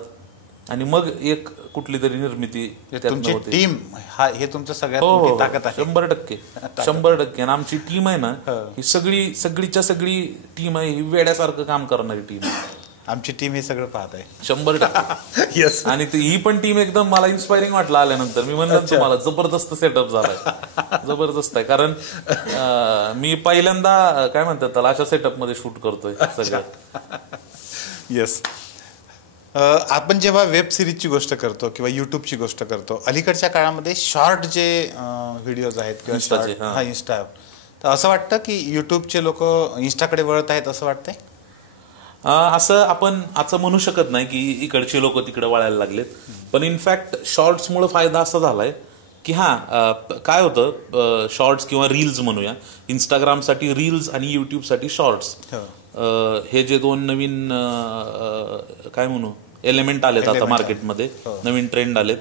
आणि मग एक कुठली तरी निर्मिती. तुमची टीम हे तुमचं सगळ्यात मोठी ताकद आहे. 100%. आणि आमची टीम आहे ना, ही सगळीच्या सगळी टीम आहे, ही वेड्यासारखं काम करणारी टीम आहे. आमची टीम हे सगळं पाहत आहे. 100%. येस. आणि ही पण टीम एकदम मला इन्स्पायरिंग वाटलं आल्यानंतर. मी म्हणलं तुम्हाला जबरदस्त सेटअप झालाय, जबरदस्त आहे. कारण मी पहिल्यांदा काय म्हणतात त्याला अशा सेटअप मध्ये शूट करतोय सगळं. येस. आपण जेव्हा वेब सिरीजची गोष्ट करतो किंवा युट्यूबची गोष्ट करतो, अलीकडच्या काळामध्ये शॉर्ट जे व्हिडिओज आहेत किंवा इन्स्टा, तर असं वाटतं की युट्यूबचे लोक इन्स्टाकडे वळत आहेत असं वाटतंय? असं आपण असं म्हणू शकत नाही की इकडचे लोक तिकडे वळायला लागलेत. पण इनफॅक्ट शॉर्ट्समुळे फायदा असा झालाय की काय होतं, शॉर्ट्स किंवा रील्स म्हणूया, इंस्टाग्रामसाठी रील्स आणि युट्यूबसाठी शॉर्ट्स, हे जे 2 नवीन काय म्हणू एलिमेंट आलेत आता मार्केटमध्ये, नवीन ट्रेंड आलेत.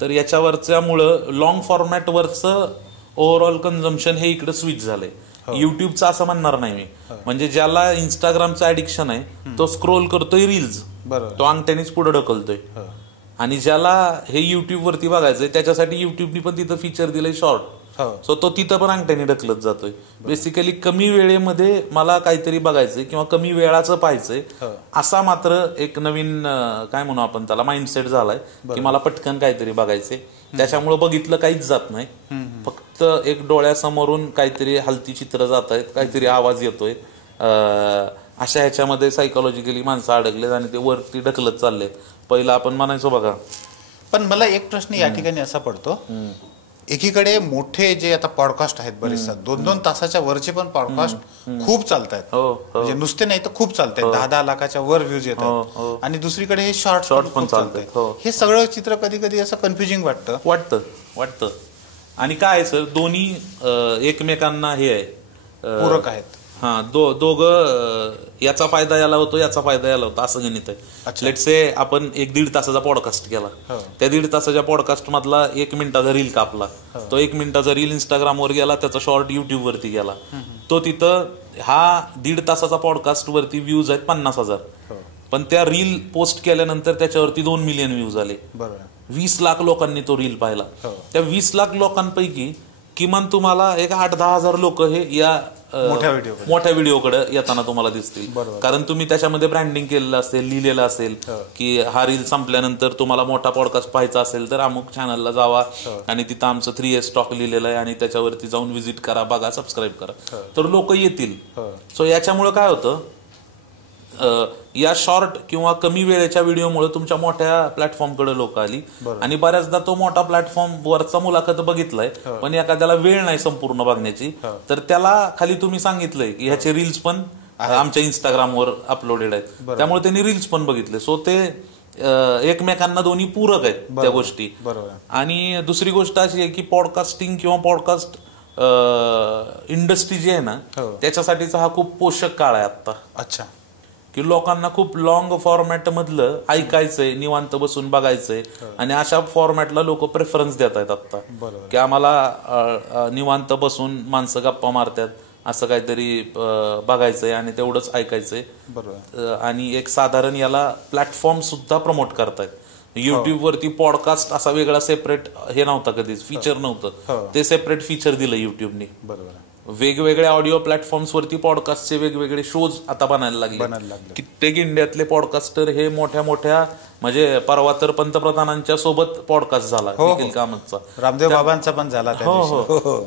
तर याच्यावरच्यामुळं लॉंग फॉर्मॅटवरचं ओव्हरऑल कन्झम्पशन हे इकडे स्विच झालंय. युट्यूबचं असं म्हणणार नाही मी. म्हणजे ज्याला इंस्टाग्रामचं ऍडिक्शन आहे तो स्क्रोल करतोय रील्स, तो अंगठ्यानेच पुढे ढकलतोय. आणि ज्याला हे युट्यूब वरती बघायचंय त्याच्यासाठी युट्यूबनी पण तिथं फीचर दिलंय शॉर्ट, सो तो तिथं पण अंगठ्याने ढकलत जातोय. बेसिकली कमी वेळेमध्ये मला काहीतरी बघायचंय किंवा कमी वेळाचं पाहायचंय, असा मात्र एक नवीन काय म्हणू आपण त्याला माइंडसेट झालाय की मला पटकन काहीतरी बघायचंय. त्याच्यामुळे बघितलं काहीच जात नाही, फक्त एक डोळ्यासमोरून काहीतरी हलती चित्र जात आहेत, काहीतरी आवाज येतोय, अशा ह्याच्यामध्ये सायकोलॉजिकली माणसं अडकलेत आणि ते वरती ढकलत चाललेत. पहिला आपण म्हणायचो बघा. पण मला एक प्रश्न या ठिकाणी असा पडतो, एकीकडे मोठे जे आता पॉडकास्ट आहेत बरेच 2-2 तासाच्या वरचे पण पॉडकास्ट खूप चालतात, म्हणजे नुसते नाही तर खूप चालतात, 10-10 लाखाच्या वर व्ह्यूज येतात. आणि दुसरीकडे हे शॉर्ट पण चालतात. हे सगळं चित्र कधी कधी असं कन्फ्युजिंग वाटतं. आणि काय सर, दोन्ही एकमेकांना हे आहे, पूरक आहेत. दोघं याचा फायदा याला होतो, याचा फायदा याला होतो, असं गणित आहे. लेट्स से आपण 1-1.5 तासाचा पॉडकास्ट केला, त्या 1.5 तासाच्या पॉडकास्ट मधला 1 मिनिटाचा रील कापला, तो 1 मिनिटाचा रील इंस्टाग्रामवर गेला, त्याचा शॉर्ट युट्यूब वरती गेला, तो तिथं 1.5 तासाचा पॉडकास्ट वरती व्ह्यूज आहेत 50,000, पण त्या रील पोस्ट केल्यानंतर त्याच्यावरती 2 मिलियन व्ह्यूज आले. 20 लाख लोकांनी तो रील पाहिला. त्या 20 लाख लोकांपैकी किमान तुम्हाला एक 8-10 हजार लोक हे या मोठ्या व्हिडिओकडे येताना तुम्हाला दिसतील. कारण तुम्ही त्याच्यामध्ये ब्रँडिंग केलेलं असेल, लिहिलेलं असेल की हा रील संपल्यानंतर तुम्हाला मोठा पॉडकास्ट पाहायचा असेल तर अमुक चॅनलला जावा आणि तिथं आमचं 3S स्टॉक लिहिलेलं आहे आणि त्याच्यावरती जाऊन व्हिजिट करा, बघा, सबस्क्राईब करा, तर लोक येतील. सो याच्यामुळे काय होतं, या शॉर्ट किंवा कमी वेळेच्या व्हिडिओमुळे तुमच्या मोठ्या प्लॅटफॉर्मकडे लोक आली आणि बऱ्याचदा तो मोठा प्लॅटफॉर्म वरचा मुलाखत बघितलाय, पण एखाद्याला वेळ नाही संपूर्ण बघण्याची, तर त्याला खाली तुम्ही सांगितलंय की ह्याचे रील्स पण आमच्या इंस्टाग्रामवर अपलोडेड आहेत, त्यामुळे त्यांनी रील्स पण बघितले. सो ते एकमेकांना दोन्ही पूरक आहेत त्या गोष्टी. आणि दुसरी गोष्ट अशी आहे की पॉडकास्टिंग किंवा पॉडकास्ट इंडस्ट्री जी आहे ना, त्याच्यासाठीचा हा खूप पोषक काळ आहे आता. अच्छा. की लोकांना खूप लॉंग फॉर्मॅट मधलं ऐकायचंय, निवांत बसून बघायचंय, आणि अशा फॉर्मॅटला लोक प्रेफरन्स देत आहेत आता, की आम्हाला निवांत बसून माणसं गप्पा मारतात असं काहीतरी बघायचंय आणि तेवढंच ऐकायचंय. आणि एक साधारण याला प्लॅटफॉर्म सुद्धा प्रमोट करतायत. युट्यूब वरती पॉडकास्ट असा वेगळा सेपरेट हे नव्हता, कधीच फीचर नव्हतं, ते सेपरेट फीचर दिलं युट्यूबने. वेगवेगळ्या ऑडिओ प्लॅटफॉर्म्स वरती पॉडकास्टचे वेगवेगळे शोज आता बनायला लागले. कित्येक इंडियातले पॉडकास्टर हे मोठ्या मोठ्या, म्हणजे परवा तर पंतप्रधानांच्या सोबत पॉडकास्ट झाला निखिल कामतचा, रामदेव बाबांचा पण झाला.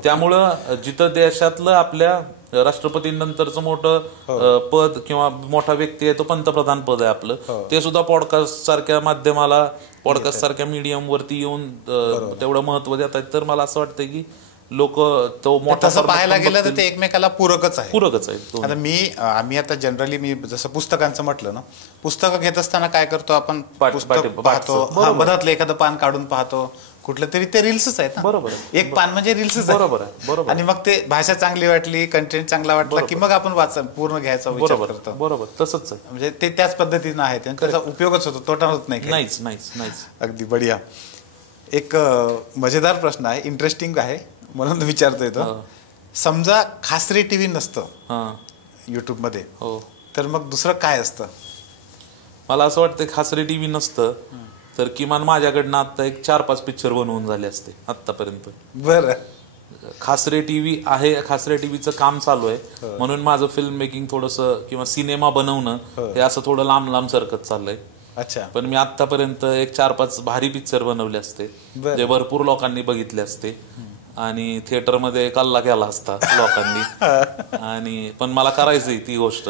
त्यामुळं जिथं देशातलं आपल्या राष्ट्रपतींनंतरचं मोठं पद किंवा मोठा व्यक्ती आहे तो पंतप्रधान पद आहे आपलं, ते सुद्धा पॉडकास्ट सारख्या माध्यमाला, पॉडकास्ट सारख्या मीडियम वरती येऊन तेवढं महत्व देत आहेत. तर मला असं वाटतं की लोक तो मोठा, तसं पाहायला गेलं तर ते एकमेकाला पूरकच आहे. आता आम्ही आता जनरली मी जसं पुस्तकांचं म्हटलं ना, पुस्तकं घेत असताना काय करतो आपण, पुस्तक पाहतो, मधातलं एखादं पान काढून पाहतो, कुठलं तरी ते रील्सच आहेत ना. बरोबर, एक पान म्हणजे रील्सच आहे. आणि मग ते भाषा चांगली वाटली, कंटेंट चांगला वाटला की मग आपण पूर्ण घ्यायचा विचार करतो. बरोबर, तसंच आहे. म्हणजे ते त्याच पद्धतीनं आहे, त्याचा उपयोगच होतो, तोटा होत नाही. नाहीच. अगदी बढिया. एक मजेदार प्रश्न आहे, इंटरेस्टिंग आहे म्हणून विचारतोय तो. समजा खासरी टीव्ही नसतं युट्यूब मध्ये, तर मग दुसरं काय असतं? मला असं वाटतं खासरी टीव्ही नसतं तर किमान माझ्याकडनं आता एक 4-5 पिक्चर बनवून झाले असते आतापर्यंत. बरं. खासरे टीव्ही आहे, खासरे टीव्हीचं काम चालू आहे, म्हणून माझं फिल्म मेकिंग थोडंसं किंवा सिनेमा बनवणं हे असं थोडं लांब सरकत चाललंय. अच्छा. पण मी आतापर्यंत एक 4-5 भारी पिक्चर बनवले असते, जे भरपूर लोकांनी बघितले असते आणि थिएटरमध्ये कल्ला केला असता लोकांनी. आणि पण मला करायचंय ती गोष्ट,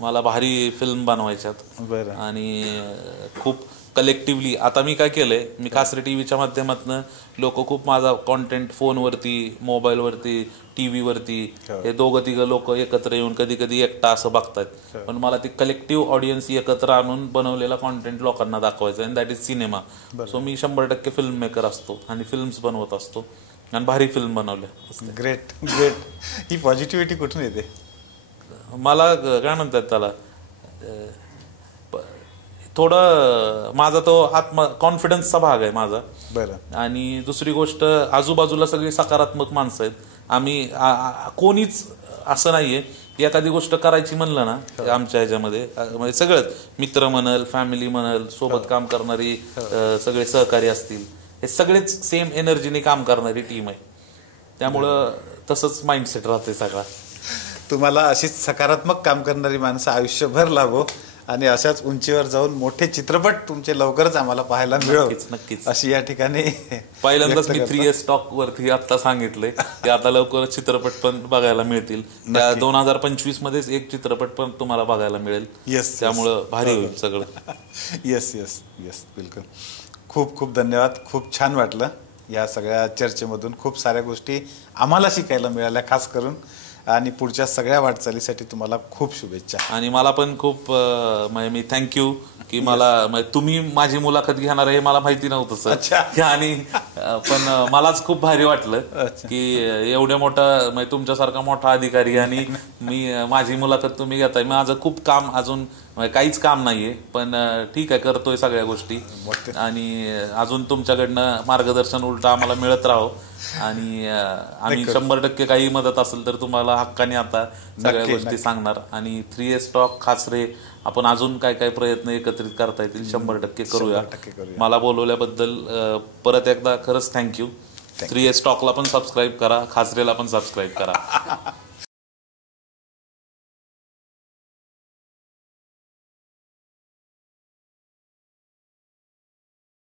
मला भारी फिल्म बनवायच्यात आणि खूप कलेक्टिव्हली. आता मी काय केलंय, मी खासरी टीव्हीच्या माध्यमातून लोक खूप माझा कॉन्टेंट फोनवरती, मोबाईलवरती, टीव्हीवरती हे 2-3 लोक एकत्र येऊन कधी कधी एकटा असं बघतात, पण मला ती कलेक्टिव्ह ऑडियन्स एकत्र आणून बनवलेला कॉन्टेंट लोकांना दाखवायचा, and that is cinema. So me 100% film maker असतो आणि फिल्म्स बनवत असतो आणि भारी फिल्म बनवल्या. ग्रेट. ही पॉझिटिव्हिटी कुठून येते? मला काय म्हणतात त्याला, थोडं माझा तो कॉन्फिडन्सचा भाग आहे माझा. आणि दुसरी गोष्ट, आजूबाजूला सगळी सकारात्मक माणसं आहेत. आम्ही कोणीच असं नाहीये, एखादी गोष्ट करायची म्हणलं ना आमच्या ह्याच्यामध्ये, म्हणजे सगळंच मित्र म्हणाल, फॅमिली म्हणाल, सोबत काम करणारी सगळे सहकारी असतील, हे सगळेच सेम एनर्जीने काम करणारी टीम आहे. त्यामुळं तसंच माइंडसेट राहते सगळा. तुम्हाला अशीच सकारात्मक काम करणारी माणसं आयुष्यभर लाभो आणि अशाच उंचीवर जाऊन मोठे चित्रपट तुमचे लवकरच आम्हाला पाहायला मिळो, नक्कीच. अशी या ठिकाणी पहिल्यांदाच मी 3S स्टॉक वरती आता सांगितलंय की आता लवकरच चित्रपट पण बघायला मिळतील. 2025 मध्येच एक चित्रपट पण तुम्हाला बघायला मिळेल. त्यामुळं भारी होईल सगळं. येस, बिलकुल. खूप खूप धन्यवाद. खूप छान वाटलं या सगळ्या चर्चेमधून. खूप साऱ्या गोष्टी आम्हाला शिकायला मिळाल्या खास करून, आणि पुढच्या सगळ्या वाटचालीसाठी तुम्हाला खूप शुभेच्छा. आणि मला पण खूप मी थँक्यू की मला तुम्ही माझी मुलाखत घेणार हे मला माहिती नव्हतं सर. आणि पण मलाच खूप भारी वाटलं की एवढ्या मोठा तुमच्यासारखा मोठा अधिकारी आणि माझी मुलाखत तुम्ही घेताय. माझं खूप काम अजून काहीच काम नाहीये, पण ठीक आहे, करतोय सगळ्या गोष्टी आणि अजून तुमच्याकडनं मार्गदर्शन उलट आम्हाला मिळत राहो. आणि आम्ही 100% काही मदत असेल तर तुम्हाला हक्काने आता सगळ्या गोष्टी सांगणार. आणि 3S स्टॉक खासरे आपण अजून काय काय प्रयत्न एकत्रित करता येतील 100% करूया. मला बोलवल्याबद्दल परत एकदा खरंच थँक्यू. 3S स्टॉकला पण सबस्क्राईब करा, खासरेला पण सबस्क्राईब करा.